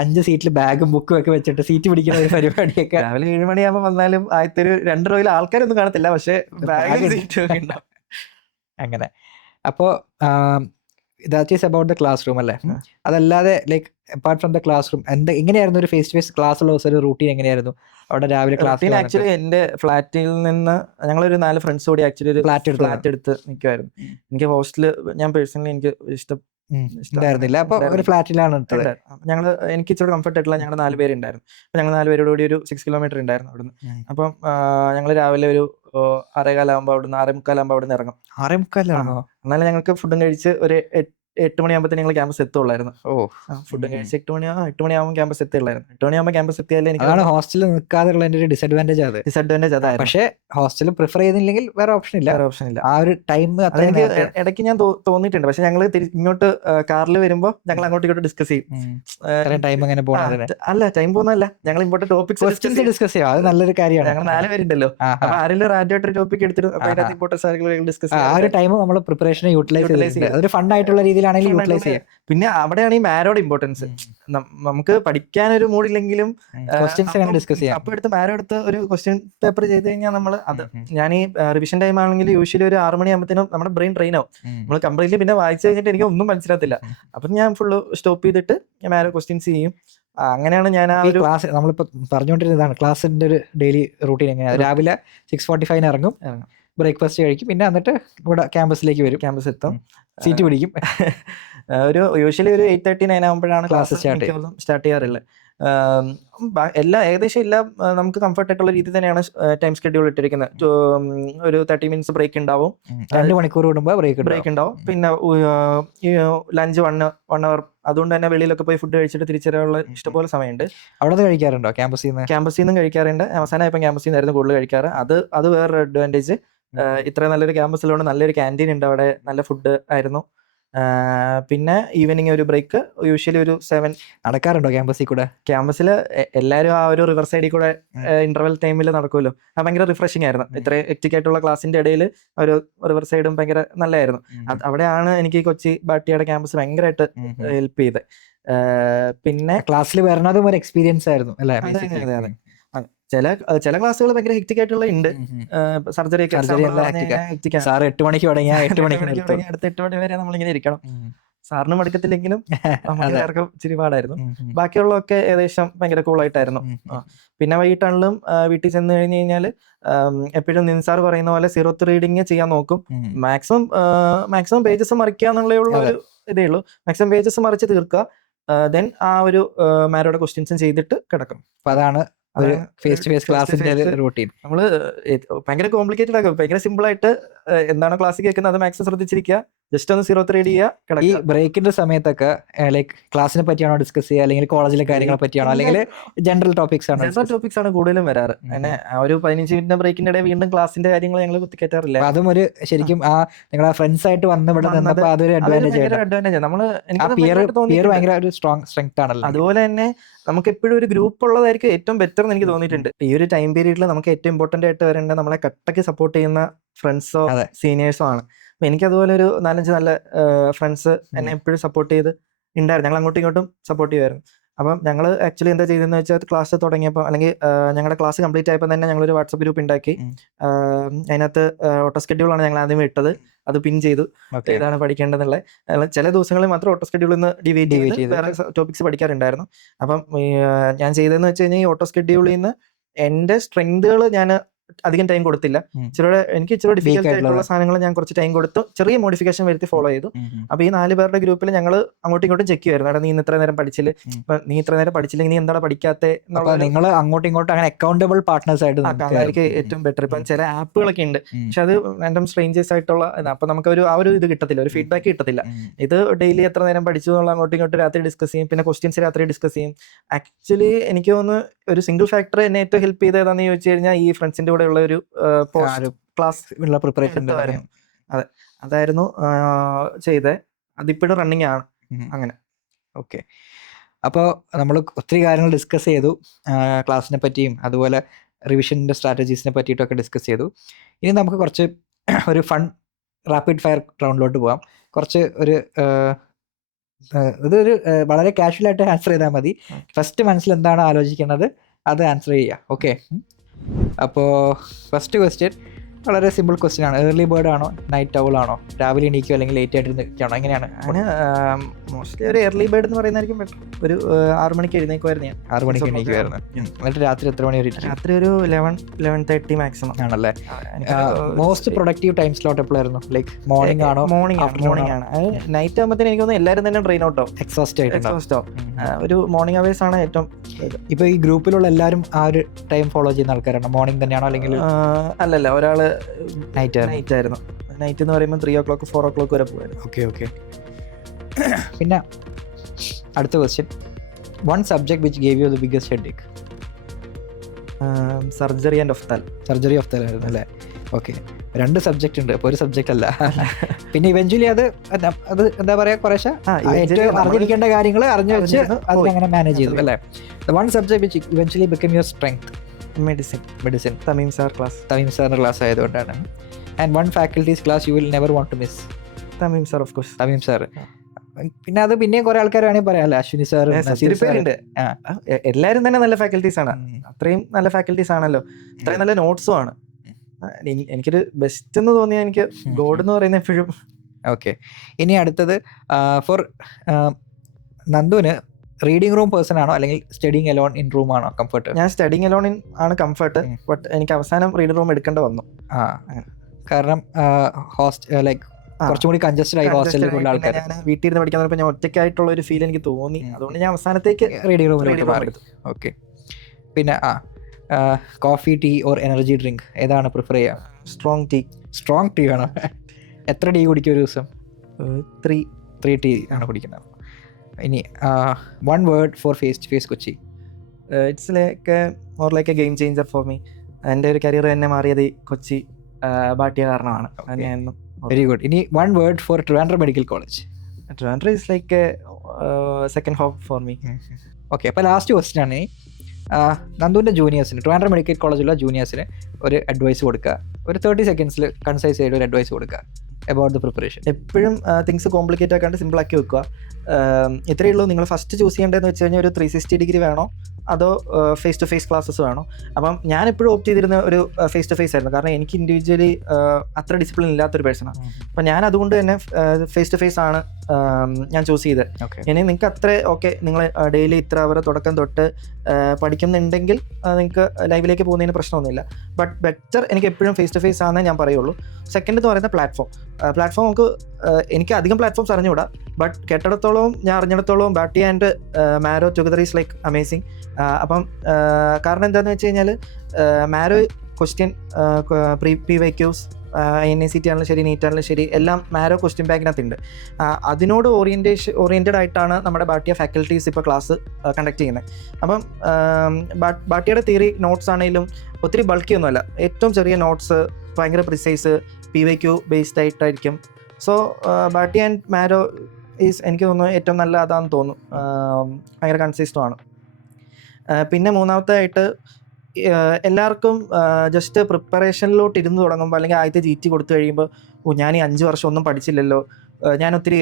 5 സീറ്റിൽ ബാഗും ബുക്കും ഒക്കെ വെച്ചിട്ട് സീറ്റ് പിടിക്കുന്ന ഒരു പരിപാടിയൊക്കെ. രാവിലെ 7 മണിയാകുമ്പോൾ വന്നാലും ആദ്യത്തെ ഒരു 2 റോയിൽ ആൾക്കാരൊന്നും കാണത്തില്ല, പക്ഷെ ബാഗും സീറ്റും ഒക്കെ ഉണ്ടാവും. അങ്ങനെ. അപ്പോൾ that is about the class room അല്ലേ? അതല്ലാതെ like apart from the class room എങ്ങനെയായിരുന്നു ഒരു ഫേസ് ടു ഫേസ് ക്ലാസ് ഉള്ള ദിവസം ഒരു റൂട്ടീൻ എങ്ങനെയായിരുന്നു അവിടെ രാവിലെ ക്ലാസ്? ആക്ച്വലി എന്റെ ഫ്ലാറ്റിൽ നിന്ന് ഞങ്ങളൊരു 4 ഫ്രണ്ട്സ് കൂടി ആക്ച്വലി ഒരു ഫ്ലാറ്റ് എടുത്ത് നിൽക്കുമായിരുന്നു. എനിക്ക് ഹോസ്റ്റല് ഞാൻ പേഴ്സണലി എനിക്ക് ഉണ്ടായിരുന്നില്ല. അപ്പൊ ഒരു ഫ്ലാറ്റിലാണ് എനിക്ക് ഇച്ചിരി കംഫർട്ട് ആയിട്ടുള്ള ഞങ്ങൾ 4 പേരുണ്ടായിരുന്നു. അപ്പൊ ഞങ്ങൾ 4 പേരോട് കൂടി ഒരു 6 കിലോമീറ്റർ ഉണ്ടായിരുന്നു അവിടുന്ന്. അപ്പം ഞങ്ങൾ രാവിലെ ഒരു 6:15 ആകുമ്പോൾ അവിടുന്ന് 6:45 അവിടുന്ന് ഇറങ്ങും. 6:45 എന്നാലും ഞങ്ങൾക്ക് ഫുഡും കഴിച്ച് ഒരു 8 മണിയാകുമ്പോൾ ഞങ്ങൾ ക്യാമ്പസ് എത്തുള്ളായിരുന്നു. ഫുഡ് കഴിച്ച് 8 മണിയാകുമ്പോൾ ക്യാമ്പസ് എത്തിയുള്ളായിരുന്നു. 8 മണിയാകുമ്പോൾ ക്യാമ്പസ് എത്തിയാലേ എനിക്ക് ഹോസ്റ്റലിൽ നിൽക്കാതെ ഡിസഡ്വാൻറ്റേജ് അതായിരുന്നു. പക്ഷേ ഹോസ്റ്റൽ പ്രിഫർ ചെയ്തില്ലെങ്കിൽ വേറെ ഓപ്ഷൻ ഇല്ല. ആ ഒരു ടൈം എനിക്ക് ഇടയ്ക്ക് ഞാൻ തോന്നിയിട്ടുണ്ട്. പക്ഷെ ഞങ്ങൾ ഇങ്ങോട്ട് കാറിൽ വരുമ്പോൾ ഞങ്ങൾ അങ്ങോട്ട് ഇങ്ങോട്ട് ഡിസ്കസ് ചെയ്യും ടൈം എങ്ങനെ പോകണം. അല്ല ടൈം പോകുന്നല്ല, ഞങ്ങൾ ഇമ്പോർട്ടന്റ് ടോപ്പിക്സ് ഡിസ്കസ് ചെയ്യും. അത് നല്ലൊരു കാര്യമാണ്. ഞങ്ങൾ 4 പേരുണ്ടല്ലോ, അപ്പൊ ആരെങ്കിലും റാൻഡായിട്ട് ടോപ്പിക് എടുത്തിട്ട് ഡിസ്കസ് ചെയ്യും. ആ ഒരു ടൈം നമ്മൾ പ്രിപ്പറേഷൻ യൂട്ടിലൈസ് ചെയ്യും. അതൊരു ഫണ്ട് ആയിട്ടുള്ള രീതിയിൽ യൂട്ടിലൈസ് ചെയ്യാം. പിന്നെ അവിടെയാണ് ഈ മാരോയുടെ ഇമ്പോർട്ടൻസ്. നമുക്ക് പഠിക്കാൻ ഒരു മൂഡില്ലെങ്കിലും ഡിസ്കസ് ചെയ്യാം. അപ്പൊ എടുത്ത് മാരോ എടുത്ത് ഒരു ക്വസ്റ്റ്യൻ പേപ്പർ ചെയ്ത് കഴിഞ്ഞാൽ നമ്മൾ ഞാൻ ഈ റിവിഷൻ ടൈം ആണെങ്കിൽ യൂഷ്വലി ഒരു 6 മണിയാകുമ്പോഴത്തേനും നമ്മുടെ ബ്രെയിൻ ട്രെയിൻ ആവും. നമ്മൾ കംപ്ലീറ്റ്ലി പിന്നെ വായിച്ചു കഴിഞ്ഞിട്ട് എനിക്ക് ഒന്നും മനസ്സിലാകത്തില്ല. അപ്പൊ ഞാൻ ഫുള്ള് സ്റ്റോപ്പ് ചെയ്തിട്ട് ഞാൻ മാരോ ക്വസ്റ്റ്യൻസ് ചെയ്യും. അങ്ങനെയാണ് ഞാൻ ആ ഒരു ക്ലാസ് നമ്മളിപ്പോ പറഞ്ഞുകൊണ്ടിരുന്നതാണ്. ക്ലാസ്സിന്റെ ഒരു ഡെയിലി റൂട്ടീൻ എങ്ങനെയാണ്? രാവിലെ 6:45 ഇറങ്ങും, ബ്രേക്ക്ഫാസ്റ്റ് കഴിക്കും, പിന്നെ എന്നിട്ട് ഇവിടെ ക്യാമ്പസിലേക്ക് വരും, ക്യാമ്പസ് എത്തും, സീറ്റ് പിടിക്കും. ഒരു യൂഷ്വലി ഒരു 8:30-9 ആകുമ്പോഴാണ് ക്ലാസ് സ്റ്റാർട്ട് ചെയ്യാറുള്ളത്. ഏകദേശം എല്ലാം നമുക്ക് കംഫർട്ട് ആയിട്ടുള്ള രീതി തന്നെയാണ് ടൈം ഷെഡ്യൂൾ ഇട്ടിരിക്കുന്നത്. ഒരു 30 മിനിറ്റ്സ് ബ്രേക്ക് ഉണ്ടാവും, 2 മണിക്കൂർ കൂടുമ്പോൾ ബ്രേക്ക് ഉണ്ടാവും. പിന്നെ ലഞ്ച് 1 അവർ. അതുകൊണ്ട് തന്നെ വെളിയിലൊക്കെ പോയി ഫുഡ് കഴിച്ചിട്ട് തിരിച്ചറിയാനുള്ള ഇഷ്ടംപോലെ സമയമുണ്ട്. അവിടെ നിന്ന് കഴിക്കാറുണ്ടോ ക്യാമ്പസിൽ നിന്ന്? ക്യാമ്പസിൽ നിന്നും കഴിക്കാറുണ്ട്. അവസാനം ഇപ്പം ക്യാമ്പസിൽ നിന്നായിരുന്നു കൂടുതൽ കഴിക്കാറ്. അത് വേറൊരു അഡ്വാൻറ്റേജ്. ഇത്ര നല്ലൊരു ക്യാമ്പസിലുണ്ട്, നല്ലൊരു ക്യാൻറ്റീൻ ഉണ്ട് അവിടെ, നല്ല ഫുഡ് ആയിരുന്നു. പിന്നെ ഈവനിങ് ഒരു ബ്രേക്ക്, യൂഷ്വലി ഒരു 7. നടക്കാറുണ്ടോ ക്യാമ്പസിൽ കൂടെ? ക്യാമ്പസിൽ എല്ലാവരും ആ ഒരു റിവർ സൈഡിൽ കൂടെ ഇന്റർവെൽ ടൈമിൽ നടക്കുമല്ലോ, അത് ഭയങ്കര റിഫ്രഷിംഗ് ആയിരുന്നു. ഇത്രയും ഹെക്റ്റിക് ആയിട്ടുള്ള ക്ലാസിന്റെ ഇടയിൽ ഒരു റിവർ സൈഡും ഭയങ്കര നല്ലതായിരുന്നു. അവിടെയാണ് എനിക്ക് കൊച്ചി ബാട്ടിയുടെ ക്യാമ്പസ് ഭയങ്കരമായിട്ട് ഹെൽപ്പ് ചെയ്തത്. പിന്നെ ക്ലാസ്സിൽ വരണതും ഒരു എക്സ്പീരിയൻസ് ആയിരുന്നു അല്ലേ? ചില ക്ലാസ്സുകൾ ഭയങ്കര ഹെക്റ്റിക് ആയിട്ടുള്ള ഉണ്ട്. സർജറി ഒക്കെ സാർ 8 മണിക്ക് തുടങ്ങിയാൽ 8 മണിക്ക് അടുത്ത 8 മണി വരെ നമ്മളിങ്ങനെ ഇരിക്കണം. സാറിന് മടുക്കത്തില്ലെങ്കിലും എല്ലാവർക്കും ഇച്ചിരി പാടായിരുന്നു. ബാക്കിയുള്ളതൊക്കെ ഏകദേശം ഭയങ്കര കൂളായിട്ടായിരുന്നു. പിന്നെ വൈകിട്ടാണെങ്കിലും വീട്ടിൽ ചെന്ന് കഴിഞ്ഞ് കഴിഞ്ഞാൽ എപ്പോഴും നിൻസാർ പറയുന്ന പോലെ 0 റീഡിങ് ചെയ്യാൻ നോക്കും. മാക്സിമം പേജസ് മറിക്കുക എന്നുള്ള ഒരു ഇതേ ഉള്ളൂ. മാക്സിമം പേജസ് മറിച്ച് തീർക്കുക. ദെൻ ആ ഒരു മാരോടെ ക്വസ്റ്റ്യൻസും ചെയ്തിട്ട് കിടക്കും. അപ്പൊ അതാണ് ഫേസ് ടു ഫേസ് ക്ലാസിന്റെ റൂട്ടീൻ. നമ്മള് ഭയങ്കര കോംപ്ലിക്കേറ്റഡ് ആക്കും. ഭയങ്കര സിമ്പിൾ ആയിട്ട് എന്താണോ ക്ലാസ്സിൽ കേൾക്കുന്നത് അത് മാക്സിമം ശ്രദ്ധിച്ചിരിക്കുക. ജസ്റ്റ് ഒന്ന് 0 റീഡ് ചെയ്യുക. ഈ ബ്രേക്കിന്റെ സമയത്തൊക്കെ ലൈക്ക് ക്ലാസ്സിനെ പറ്റിയാണോ ഡിസ്കസ് ചെയ്യുക, അല്ലെങ്കിൽ കോളേജിലെ കാര്യങ്ങളെ പറ്റിയാണോ, അല്ലെങ്കിൽ ജനറൽ ടോപ്പിക്സ് ആണ്? ജനറൽ ടോപ്പിക്സ് ആണ് കൂടുതലും വരാറ്. അങ്ങനെ ആ ഒരു 15 മിനിറ്റ് ബ്രേക്കിന്റെ ഇടയിൽ വീണ്ടും ക്ലാസിന്റെ കാര്യങ്ങൾ ഞങ്ങൾ കുത്തിക്കയറ്റാറില്ല. അതും ഒരു ശരിക്കും ആ നിങ്ങളെ ഫ്രണ്ട്സ് ആയിട്ട് വന്ന് ഇവിടെ നിന്നപ്പോൾ അതൊരു അഡ്വാൻറ്റേജ്. നമ്മള് ഭയങ്കര ഒരു സ്ട്രെങ്ത് ആണല്ലോ. അതുപോലെ തന്നെ നമുക്ക് എപ്പോഴും ഒരു ഗ്രൂപ്പ് ഉള്ളതായിരിക്കും ഏറ്റവും ബെറ്റർ എന്ന് എനിക്ക് തോന്നിയിട്ടുണ്ട്. ഈ ഒരു ടൈം പീരീഡിൽ നമുക്ക് ഏറ്റവും ഇമ്പോർട്ടന്റ് ആയിട്ട് വരേണ്ടത് നമ്മളെ കട്ടയ്ക്ക് സപ്പോർട്ട് ചെയ്യുന്ന ഫ്രണ്ട്സോ സീനിയേഴ്സോ ആണ്. അപ്പൊ എനിക്ക് അതുപോലെ ഒരു 4-5 നല്ല ഫ്രണ്ട്സ് എന്നെ എപ്പോഴും സപ്പോർട്ട് ചെയ്ത് ഉണ്ടായിരുന്നു. ഞങ്ങൾ അങ്ങോട്ടും ഇങ്ങോട്ടും സപ്പോർട്ട് ചെയ്യുമായിരുന്നു. അപ്പം ഞങ്ങൾ ആക്ച്വലി എന്താ ചെയ്തതെന്ന് വെച്ചാൽ ക്ലാസ് തുടങ്ങിയപ്പോൾ, അല്ലെങ്കിൽ ഞങ്ങളുടെ ക്ലാസ് കംപ്ലീറ്റ് ആയപ്പോൾ തന്നെ ഞങ്ങളൊരു വാട്സപ്പ് ഗ്രൂപ്പ് ഉണ്ടാക്കി. അതിനകത്ത് ഓട്ടോ സ്കെഡ്യൂളാണ് ഞങ്ങൾ ആദ്യമേ ഇട്ടത്. അത് പിൻ ചെയ്തു, ഏതാണ് പഠിക്കേണ്ടതെന്നുള്ള. ചില ദിവസങ്ങളിൽ മാത്രം ഓട്ടോ സ്കെഡ്യൂളിൽ നിന്ന് ഡിവൈഡ് ചെയ്ത് വേറെ ടോപ്പിക്സ് പഠിക്കാറുണ്ടായിരുന്നു. അപ്പം ഞാൻ ചെയ്തതെന്ന് വെച്ച് കഴിഞ്ഞാൽ ഈ ഓട്ടോ സ്കെഡ്യൂളിൽ നിന്ന് എൻ്റെ സ്ട്രെങ്തുകൾ ഞാൻ അധികം ടൈം കൊടുത്തില്ല. എനിക്ക് ഇച്ചിരി ഡിഫിക്കൽട്ട് ആയിട്ടുള്ള സാധനങ്ങൾ ഞാൻ കുറച്ച് ടൈം കൊടുത്തു, ചെറിയ മോഡിഫിക്കേഷൻ വരുത്തി ഫോളോ ചെയ്തു. അപ്പൊ ഈ 4 പേരുടെ ഗ്രൂപ്പിൽ ഞങ്ങൾ അങ്ങോട്ടും ഇങ്ങോട്ടും ചെക്ക് ചെയ്യുമായിരുന്നു. നീ ഇത്ര നേരം പഠിച്ചില്ല, നീ ഇത്ര നേരം പഠിച്ചില്ലെങ്കിൽ നീ എന്താണ് പഠിക്കാത്ത. നിങ്ങൾ അങ്ങോട്ടും ഇങ്ങോട്ടും അങ്ങനെ അക്കൗണ്ടബിൾ പാർട്ട്നേഴ്സ് ആയിട്ട് അതായിരിക്കും ഏറ്റവും ബെറ്റർ. ഇപ്പം ചില ആപ്പുകളൊക്കെ ഉണ്ട്, പക്ഷെ അത് റാൻഡം സ്ട്രേഞ്ചേഴ്സ് ആയിട്ടുള്ള, അപ്പൊ നമുക്ക് ആ ഒരു ഇത് കിട്ടത്തില്ല, ഒരു ഫീഡ്ബാക്ക് കിട്ടത്തില്ല. ഇത് ഡെയിലി എത്ര നേരം പഠിച്ചു എന്നുള്ള അങ്ങോട്ടും ഇങ്ങോട്ടും രാത്രി ഡിസ്കസ് ചെയ്യും. പിന്നെ ക്വസ്റ്റ്യൻസ് രാത്രി ഡിസ്കസ് ചെയ്യും. ആക്ച്വലി എനിക്ക് തോന്നുന്നു ഒരു സിംഗിൾ ഫാക്ടർ എന്നെ ഏറ്റവും ഹെൽപ്പ് ചെയ്തതാന്ന് ചോദിച്ചു കഴിഞ്ഞാൽ ഈ ഫ്രണ്ട്സിന്റെ കൂടെ ഉള്ള ഒരു ക്ലാസ് പ്രിപ്പറേഷൻ. അതെ, അതായിരുന്നു ചെയ്തത്. അതിപ്പോഴും റണ്ണിങ് ആണ്. അങ്ങനെ. ഓക്കെ, അപ്പോൾ നമ്മൾ ഒത്തിരി കാര്യങ്ങൾ ഡിസ്കസ് ചെയ്തു, ക്ലാസ്സിനെ പറ്റിയും അതുപോലെ റിവിഷൻ്റെ സ്ട്രാറ്റജീസിനെ പറ്റിയിട്ടൊക്കെ ഡിസ്കസ് ചെയ്തു. ഇനി നമുക്ക് കുറച്ച് ഒരു ഫൺ റാപ്പിഡ് ഫയർ റൗണ്ടിലോട്ട് പോകാം. കുറച്ച് ഇതൊരു വളരെ കാഷ്വലായിട്ട് ആൻസർ ചെയ്താൽ മതി. ഫസ്റ്റ് മനസ്സിൽ എന്താണ് ആലോചിക്കുന്നത് അത് ആൻസർ ചെയ്യുക. ഓക്കെ, അപ്പോൾ ഫസ്റ്റ് ക്വസ്റ്റ്യൻ വളരെ സിമ്പിൾ ക്വസ്റ്റ്യൻ ആണ്. ഏർലി ബേർഡ് ആണോ നൈറ്റ് ഔൾ ആണോ? രാവിലെ എണീക്കോ അല്ലെങ്കിൽ ലേറ്റ് ആയിട്ട് നിൽക്കുകയാണോ? എങ്ങനെയാണ്? മോസ്റ്റ്ലി ഒരു ഏർലി ബേർഡ് എന്ന് പറയുന്നതായിരിക്കും ബെറ്റർ. ഒരു 6 മണിക്ക് എഴുന്നേക്കുമായിരുന്നു ഞാൻ. 6 മണിക്ക് എണീക്കുമായിരുന്നു. എന്നിട്ട് രാത്രി എത്ര മണി വരെ? രാത്രി ഒരു 11-11:30 മാക്സിമം ആണല്ലേ. മോസ്റ്റ് പ്രൊഡക്റ്റീവ് ടൈം സ്ലോട്ട് എപ്പോഴായിരുന്നു? ലൈക്ക് മോർണിംഗ് ആണോ? മോർണിംഗ് ആണ്. നൈറ്റ് ആകുമ്പോഴത്തേന് എനിക്ക് തോന്നുന്നു എല്ലാവരും തന്നെ ട്രെയിൻ ഔട്ട് ആവും, എക്സോസ്റ്റ് ആവും. ഒരു മോർണിംഗ് അവേഴ്സ് ആണ് ഏറ്റവും. ഇപ്പൊ ഈ ഗ്രൂപ്പിലുള്ള എല്ലാവരും ആ ഒരു ടൈം ഫോളോ ചെയ്യുന്ന ആൾക്കാരാണ്? മോർണിംഗ് തന്നെയാണോ അല്ലെങ്കിൽ? അല്ലല്ല, ഒരാള് നൈറ്റ് ആയിരുന്നു. നൈറ്റ് എന്ന് പറയുമ്പോൾ 3 o'clock 4 o'clock വരെ പോയായിരുന്നു. ഓക്കെ. പിന്നെ അടുത്ത question, one subject which gave you the biggest headache? Surgery and of ആയിരുന്നു അല്ലേ? ഓക്കെ, 2 സബ്ജക്റ്റ് ഉണ്ട്, അപ്പോൾ ഒരു സബ്ജക്റ്റ് അല്ല. പിന്നെ ഇവഞ്ച്വലി അത് എന്താ പറയാ, കുറേശ്ശെ അറിഞ്ഞിരിക്കേണ്ട കാര്യങ്ങൾ അറിഞ്ഞു വെച്ച് അതിനങ്ങനെ മാനേജ് ചെയ്തു അല്ലേ? One subject which eventually become your strength? Medicine. Thameem സാറിന്റെ ക്ലാസ് ആയതുകൊണ്ടാണ്. And one faculties class you will never want to miss? Thameem sir, of course. Thameem sir. പിന്നെ അത് പിന്നെയും കുറെ ആൾക്കാർ വേണമെങ്കിൽ പറയാം അല്ലേ? അശ്വിനി സാർ, എല്ലാവരും തന്നെ നല്ല ഫാക്കൽറ്റീസ് ആണ്. അത്രയും നല്ല ഫാക്കൽറ്റീസ് ആണല്ലോ, അത്രയും നല്ല നോട്ട്സും ആണ്. എനിക്കൊരു ബെസ്റ്റ് എന്ന് തോന്നിയ എനിക്ക് ഗോഡ് എന്ന് പറയുന്ന എപ്പോഴും. ഓക്കെ, ഇനി അടുത്തത് ഫോർ നന്ദുവിന് റീഡിംഗ് റൂം പേഴ്സൺ ആണോ അല്ലെങ്കിൽ സ്റ്റഡിങ് അലോൺ ഇൻ റൂം ആണോ കംഫർട്ട്? ഞാൻ സ്റ്റഡിങ് അലോൺ ഇൻ ആണ് കംഫർട്ട്. ബട്ട് എനിക്ക് അവസാനം റീഡിംഗ് റൂം എടുക്കേണ്ടി വന്നു. കാരണം ലൈക്ക് കുറച്ചും കൂടി കൺജസ്റ്റഡ് ആയി ഹോസ്റ്റലിൽ കൂടുതൽ ആൾക്കാർ. ഞാൻ വീട്ടിൽ ഇരുന്ന് പഠിക്കാൻ ഞാൻ ഒറ്റയ്ക്കായിട്ടുള്ള ഒരു ഫീൽ എനിക്ക് തോന്നി. അതുകൊണ്ട് ഞാൻ അവസാനത്തേക്ക് റീഡിംഗ് റൂമിലോട്ട് മാറി. ഓക്കെ. പിന്നെ coffee, tea or energy drink ഏതാണ് പ്രിഫർ ചെയ്യുക? Strong tea. സ്ട്രോങ് ടീ ആണോ? എത്ര ടീ കുടിക്കും ഒരു ദിവസം? 3 ടീ ആണ് കുടിക്കുന്നത്. ഇനി 1 word for face to face Kochi. It's like more like a game changer for me. എൻ്റെ ഒരു കരിയർ തന്നെ മാറിയത് കൊച്ചി ബാട്ടിയ കാരണമാണ്. Very good. ഇനി 1 word for Trivandrum medical college. Trivandrum is like second hope for me. Okay. അപ്പോൾ ലാസ്റ്റ് ക്വസ്റ്റ്യൻ ആണ്, നന്ദുവിൻ്റെ ജൂനിയേഴ്സിന്, ട്രിവാൻഡ്രം മെഡിക്കൽ കോളേജിലുള്ള ജൂനിയേഴ്സിന് ഒരു അഡ്വൈസ് കൊടുക്കുക. ഒരു 30 സെക്കൻഡ്സിൽ കൺസൈസ് ആയിട്ട് ഒരു അഡ്വൈസ് കൊടുക്കുക അബൌട്ട് ദ പ്രിപ്പറേഷൻ. എപ്പോഴും തിങ്സ് കോംപ്ലിക്കേറ്റ് ആക്കാണ്ട് സിമ്പിളാക്കി വെക്കുക. ഇത്രയേ ഉള്ളൂ. നിങ്ങൾ ഫസ്റ്റ് ചൂസ് ചെയ്യേണ്ടതെന്ന് വെച്ച് കഴിഞ്ഞാൽ ഒരു 360 ഡിഗ്രി വേണോ അതോ ഫേസ് ടു ഫേസ് ക്ലാസ്സസ് വേണോ? അപ്പം ഞാൻ എപ്പോഴും ഓപ്റ്റ് ചെയ്തിരുന്ന ഒരു ഫേസ് ടു ഫേസ് ആയിരുന്നു. കാരണം എനിക്ക് ഇൻഡിവിജ്വലി അത്ര ഡിസിപ്ലിൻ ഇല്ലാത്തൊരു പേഴ്സണാണ്. അപ്പം ഞാൻ അതുകൊണ്ട് തന്നെ ഫേസ് ടു ഫേസ് ആണ് ഞാൻ ചൂസ് ചെയ്തത്. ഇനി നിങ്ങൾക്ക് അത്ര ഓക്കെ, നിങ്ങൾ ഡെയിലി ഇത്ര അവർ തുടക്കം തൊട്ട് പഠിക്കുന്നുണ്ടെങ്കിൽ നിങ്ങൾക്ക് ലൈവിലേക്ക് പോകുന്നതിന് പ്രശ്നമൊന്നുമില്ല. ബട്ട് ബെറ്റർ എനിക്ക് എപ്പോഴും ഫേസ് ടു ഫേസ് ആണെന്നേ ഞാൻ പറയുള്ളൂ. സെക്കൻഡ് എന്ന് പറയുന്ന പ്ലാറ്റ്ഫോം നമുക്ക് എനിക്ക് അധികം പ്ലാറ്റ്ഫോംസ് അറിഞ്ഞുകൂടാ. ബട്ട് കേട്ടിടത്തോളവും ഞാൻ അറിഞ്ഞിടത്തോളവും baati and marrow together is like amazing. അപ്പം കാരണം എന്താണെന്ന് വെച്ച് കഴിഞ്ഞാൽ മാരോ ക്വസ്റ്റ്യൻ PYQs NICT ആണെങ്കിലും ശരി, നീറ്റ് ആണെങ്കിലും ശരി, എല്ലാം മാരോ ക്വസ്റ്റ്യൻ ബാങ്കിനകത്തുണ്ട്. അതിനോട് ഓറിയൻറ്റഡ് ആയിട്ടാണ് നമ്മുടെ ബാട്ടിയ ഫാക്കൽറ്റീസ് ഇപ്പോൾ ക്ലാസ് കണ്ടക്ട് ചെയ്യുന്നത്. അപ്പം ബാട്ടിയുടെ തിയറി നോട്ട്സ് ആണെങ്കിലും ഒത്തിരി ബൾക്കി ഒന്നുമല്ല. ഏറ്റവും ചെറിയ നോട്ട്സ്, ഭയങ്കര പ്രിസൈസ്, PYQ ബേസ്ഡ് ആയിട്ടായിരിക്കും. സോ ബാട്ടി ആൻഡ് മാരോ ഈസ് എനിക്ക് തോന്നുന്നു ഏറ്റവും നല്ല അതാണെന്ന് തോന്നുന്നു. ഭയങ്കര കൺസിസ്റ്റമാണ്. പിന്നെ മൂന്നാമത്തായിട്ട് എല്ലാവർക്കും ജസ്റ്റ് പ്രിപ്പറേഷനിലോട്ട് ഇരുന്ന് തുടങ്ങുമ്പോൾ അല്ലെങ്കിൽ ആദ്യത്തെ GT കൊടുത്തു കഴിയുമ്പോൾ ഞാൻ ഈ 5 വർഷം ഒന്നും പഠിച്ചില്ലല്ലോ, ഞാൻ ഒത്തിരി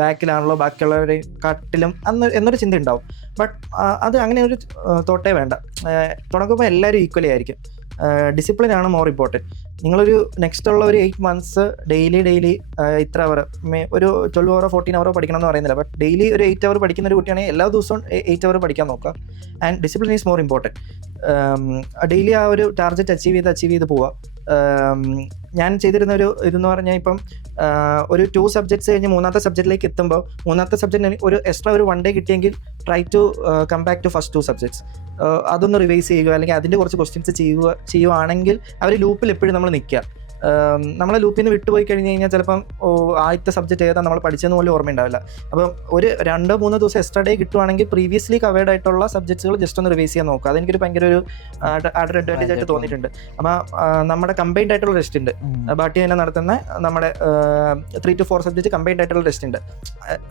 ബാക്കിലാണല്ലോ ബാക്കിയുള്ളവരെ കാട്ടിലും എന്നൊരു ചിന്ത ഉണ്ടാവും. ബട്ട് അത് അങ്ങനെ ഒരു തോട്ടേ വേണ്ട. തുടങ്ങുമ്പോൾ എല്ലാവരും ഈക്വലി ആയിരിക്കും. ഡിസിപ്ലിനാണ് മോർ ഇമ്പോർട്ടൻറ്റ്. നിങ്ങളൊരു നെക്സ്റ്റ് ഉള്ള ഒരു 8 months ഡെയിലി ഇത്ര അവർ ഒരു 12 hour 14 hour പഠിക്കണം എന്ന് പറയുന്നില്ല. ബട്ട് ഡെയിലി ഒരു 8 hour പഠിക്കുന്ന ഒരു കുട്ടിയാണെങ്കിൽ എല്ലാ ദിവസവും 8 hour പഠിക്കാൻ നോക്കുക. And discipline is more important. Daily ആ ഒരു ടാർഗറ്റ് അച്ചീവ് ചെയ്ത് പോവുക. ഞാൻ ചെയ്തിരുന്ന ഒരു ഇതെന്ന് പറഞ്ഞാൽ ഇപ്പം ഒരു 2 subjects കഴിഞ്ഞ് 3ാമത്തെ സബ്ജക്റ്റിലേക്ക് എത്തുമ്പോൾ 3ാമത്തെ സബ്ജക്റ്റിന് ഒരു എക്സ്ട്രാ ഒരു 1 day കിട്ടിയെങ്കിൽ try to come back to first 2 subjects. അതൊന്ന് റിവൈസ് ചെയ്യുക, അല്ലെങ്കിൽ അതിൻ്റെ കുറച്ച് ക്വസ്റ്റ്യൻസ് ചെയ്യുവാണെങ്കിൽ അവർ ലൂപ്പിൽ എപ്പോഴും നമ്മൾ നിൽക്കുക. നമ്മളെ ലൂപ്പിൽ നിന്ന് വിട്ടുപോയി കഴിഞ്ഞ് കഴിഞ്ഞാൽ ചിലപ്പം ആദ്യത്തെ സബ്ജക്റ്റ് ഏതാ നമ്മൾ പഠിച്ചതെന്ന് പോലും ഓർമ്മയുണ്ടാവില്ല. അപ്പം ഒരു 2-3 ദിവസം എക്സ്ട്രാ ഡേ കിട്ടുവാണെങ്കിൽ പ്രീവിയസ്ലി കവേർഡ് ആയിട്ടുള്ള സബ്ജക്ട്സുകൾ ജസ്റ്റ് ഒന്ന് റിവൈസ് ചെയ്യാൻ നോക്കുക. അതെനിക്കൊരു ഭയങ്കര ഒരു ആഡഡ് അഡ്വാൻറ്റേജ് ആയിട്ട് തോന്നിയിട്ടുണ്ട്. അപ്പം നമ്മുടെ കമ്പൈൻഡ് ആയിട്ടുള്ള ടെസ്റ്റ് ഉണ്ട്, ബാട്ടി തന്നെ നടത്തുന്ന നമ്മുടെ 3 to 4 സബ്ജക്റ്റ് കമ്പൈൻഡ് ആയിട്ടുള്ള ടെസ്റ്റ് ഉണ്ട്.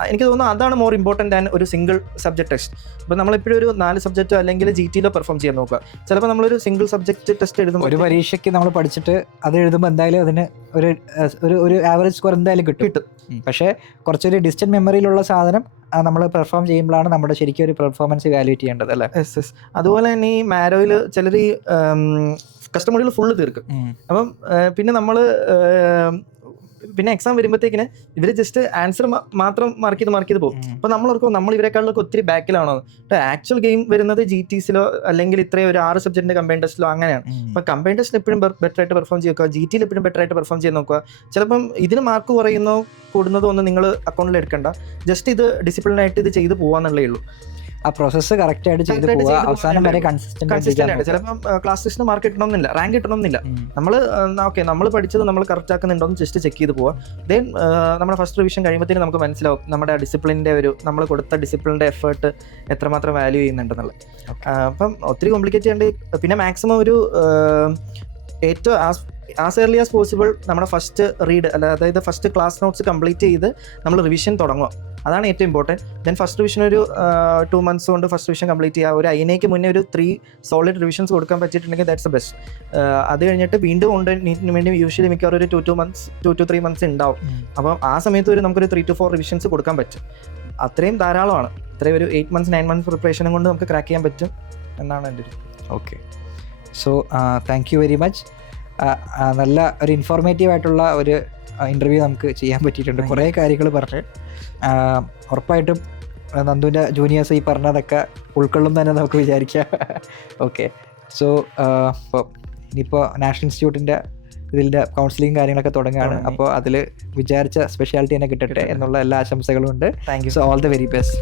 എനിക്ക് തോന്നുന്നു അതാണ് മോർ ഇമ്പോർട്ടൻറ്റ് ദാൻ ഒരു സിംഗിൾ സബ്ജക്ട് ടെസ്റ്റ്. ഇപ്പം നമ്മളെപ്പോഴും ഒരു 4 സബ്ജക്റ്റോ അല്ലെങ്കിൽ GTയിലോ പെർഫോം ചെയ്യാൻ നോക്കുക. ചിലപ്പോൾ നമ്മളൊരു സിംഗിൾ സബ്ജക്ട് ടെസ്റ്റ് എഴുതുമ്പോൾ ഒരു പരീക്ഷയ്ക്ക് നമ്മൾ പഠിച്ചിട്ട് അത് എഴുതുമ്പോൾ എന്തായാലും അതിന് ഒരു ആവറേജ് സ്കോർ എന്തായാലും കിട്ടും. പക്ഷേ കുറച്ചൊരു ഡിസ്റ്റന്റ് മെമ്മറിയിലുള്ള സാധനം നമ്മൾ പെർഫോം ചെയ്യുമ്പോഴാണ് നമ്മുടെ ശരിക്കും ഒരു പെർഫോമൻസ് വാല്യൂറ്റ് ചെയ്യേണ്ടത് അല്ലേ? അതുപോലെ തന്നെ ഈ മാരോയിൽ ചിലർ ഈ കസ്റ്റമറുകൾ ഫുള്ള് തീർക്കും. അപ്പം പിന്നെ എക്സാം വരുമ്പോഴത്തേക്കിന് ഇവർ ജസ്റ്റ് ആൻസർ മാത്രം മാർക്ക് ചെയ്ത് പോകും. അപ്പോൾ നമ്മളോർക്കും നമ്മൾ ഇവരെക്കാളിലൊക്കെ ഒത്തിരി ബാക്കിലാണോ. ആക്ച്വൽ ഗെയിം വരുന്നത് GTസിലോ അല്ലെങ്കിൽ ഇത്രയും ഒരു 6 സബ്ജക്റ്റിന്റെ കമ്പൈൻ ടെസ്റ്റിലോ അങ്ങനെയാണ്. അപ്പോൾ കമ്പൈൻ ടെസ്റ്റിൽ എപ്പോഴും ബെറ്റർ ആയിട്ട് പെർഫോം ചെയ്യുക, GTയിൽ എപ്പോഴും ബെറ്റർ ആയിട്ട് പെർഫോം ചെയ്ത് നോക്കുക. ചിലപ്പം ഇതിന് മാർക്ക് കുറയുന്നോ കൂടുന്നതോ ഒന്നും നിങ്ങൾ അക്കൗണ്ടിൽ എടുക്കണ്ട. ജസ്റ്റ് ഇത് ഡിസിപ്ലിനായിട്ട് ഇത് ചെയ്ത് പോകാന്നുള്ളേ ഉള്ളൂ. ആ പ്രോസസ്സ് കറക്റ്റ് ആയിട്ട് ചെയ്ത് പോവുക, അവസാനം വരെ കൺസിസ്റ്റന്റ് ആണ്. ചിലപ്പം ക്ലാസ് ടെസ്റ്റിന് മാർക്ക് കിട്ടണമെന്നില്ല, റാങ്ക് കിട്ടണമെന്നില്ല. നമ്മൾ പഠിച്ചത് നമ്മൾ കറക്റ്റ് ആക്കുന്നുണ്ടോ എന്ന് ജസ്റ്റ് ചെക്ക് ചെയ്ത് പോവുക. ദെൻ നമ്മുടെ ഫസ്റ്റ് റിവിഷൻ കഴിയുമ്പോഴത്തേക്കും നമുക്ക് മനസ്സിലാവും നമ്മുടെ ഡിസിപ്ലിൻ്റെ നമ്മൾ കൊടുത്ത ഡിസിപ്ലിൻ്റെ എഫേർട്ട് എത്രമാത്രം വാല്യൂ ചെയ്യുന്നുണ്ടെന്നുള്ളത്. അപ്പം ഒത്തിരി കോംപ്ലിക്കേറ്റ് ചെയ്യേണ്ട. പിന്നെ മാക്സിമം ഒരു ഏറ്റവും ആസ് ഏർലി ആസ് പോസിബിൾ നമ്മുടെ ഫസ്റ്റ് റീഡ് അതായത് ഫസ്റ്റ് ക്ലാസ് നോട്ട്സ് കംപ്ലീറ്റ് ചെയ്ത് നമ്മൾ റിവിഷൻ തുടങ്ങുക. അതാണ് ഏറ്റവും ഇമ്പോർട്ടൻറ്റ്. ദെൻ ഫസ്റ്റ് റിവിഷൻ ഒരു 2 months കൊണ്ട് ഫസ്റ്റ് റിവിഷൻ കംപ്ലീറ്റ് ചെയ്യുക. ഒരു INAക്ക് മുന്നേ ഒരു 3 solid റിവിഷൻസ് കൊടുക്കാൻ പറ്റിയിട്ടുണ്ടെങ്കിൽ ദാറ്റ്സ് ദ ബെസ്റ്റ്. അത് കഴിഞ്ഞിട്ട് വീണ്ടും ഉണ്ട് നീറ്റിന് വേണ്ടി യൂഷ്വലി മിക്കവാറും ഒരു 2 to 3 months ഉണ്ടാവും. അപ്പം ആ സമയത്ത് ഒരു നമുക്കൊരു 3 to 4 റിവിഷൻസ് കൊടുക്കാൻ പറ്റും. അത്രയും ധാരാളമാണ്. അത്രയും ഒരു 8 months 9 months പ്രിപ്പറേഷനും കൊണ്ട് നമുക്ക് ക്രാക്ക് ചെയ്യാൻ പറ്റും എന്നാണ് എൻ്റെ ഒരു. Okay, so thank you very much. നല്ല ഒരു ഇൻഫോർമേറ്റീവ് ആയിട്ടുള്ള ഒരു ഇൻ്റർവ്യൂ നമുക്ക് ചെയ്യാൻ പറ്റിയിട്ടുണ്ട്. കുറേ കാര്യങ്ങൾ പറഞ്ഞ് ഉറപ്പായിട്ടും നന്ദുവിൻ്റെ ജൂനിയേഴ്സ് ഈ പറഞ്ഞതൊക്കെ ഉൾക്കൊള്ളും തന്നെ നമുക്ക് വിചാരിക്കാം. ഓക്കെ, സോ ഇപ്പോൾ ഇനിയിപ്പോൾ നാഷണൽ ഇൻസ്റ്റിറ്റ്യൂട്ടിൻ്റെ ഇതിൻ്റെ കൗൺസിലിംഗ് കാര്യങ്ങളൊക്കെ തുടങ്ങുകയാണ്. തുടങ്ങി. അപ്പോൾ അതിൽ വിചാരിച്ച സ്പെഷ്യാലിറ്റി തന്നെ കിട്ടട്ടെ എന്നുള്ള എല്ലാ ആശംസകളും ഉണ്ട്. Thank you. So all the very best.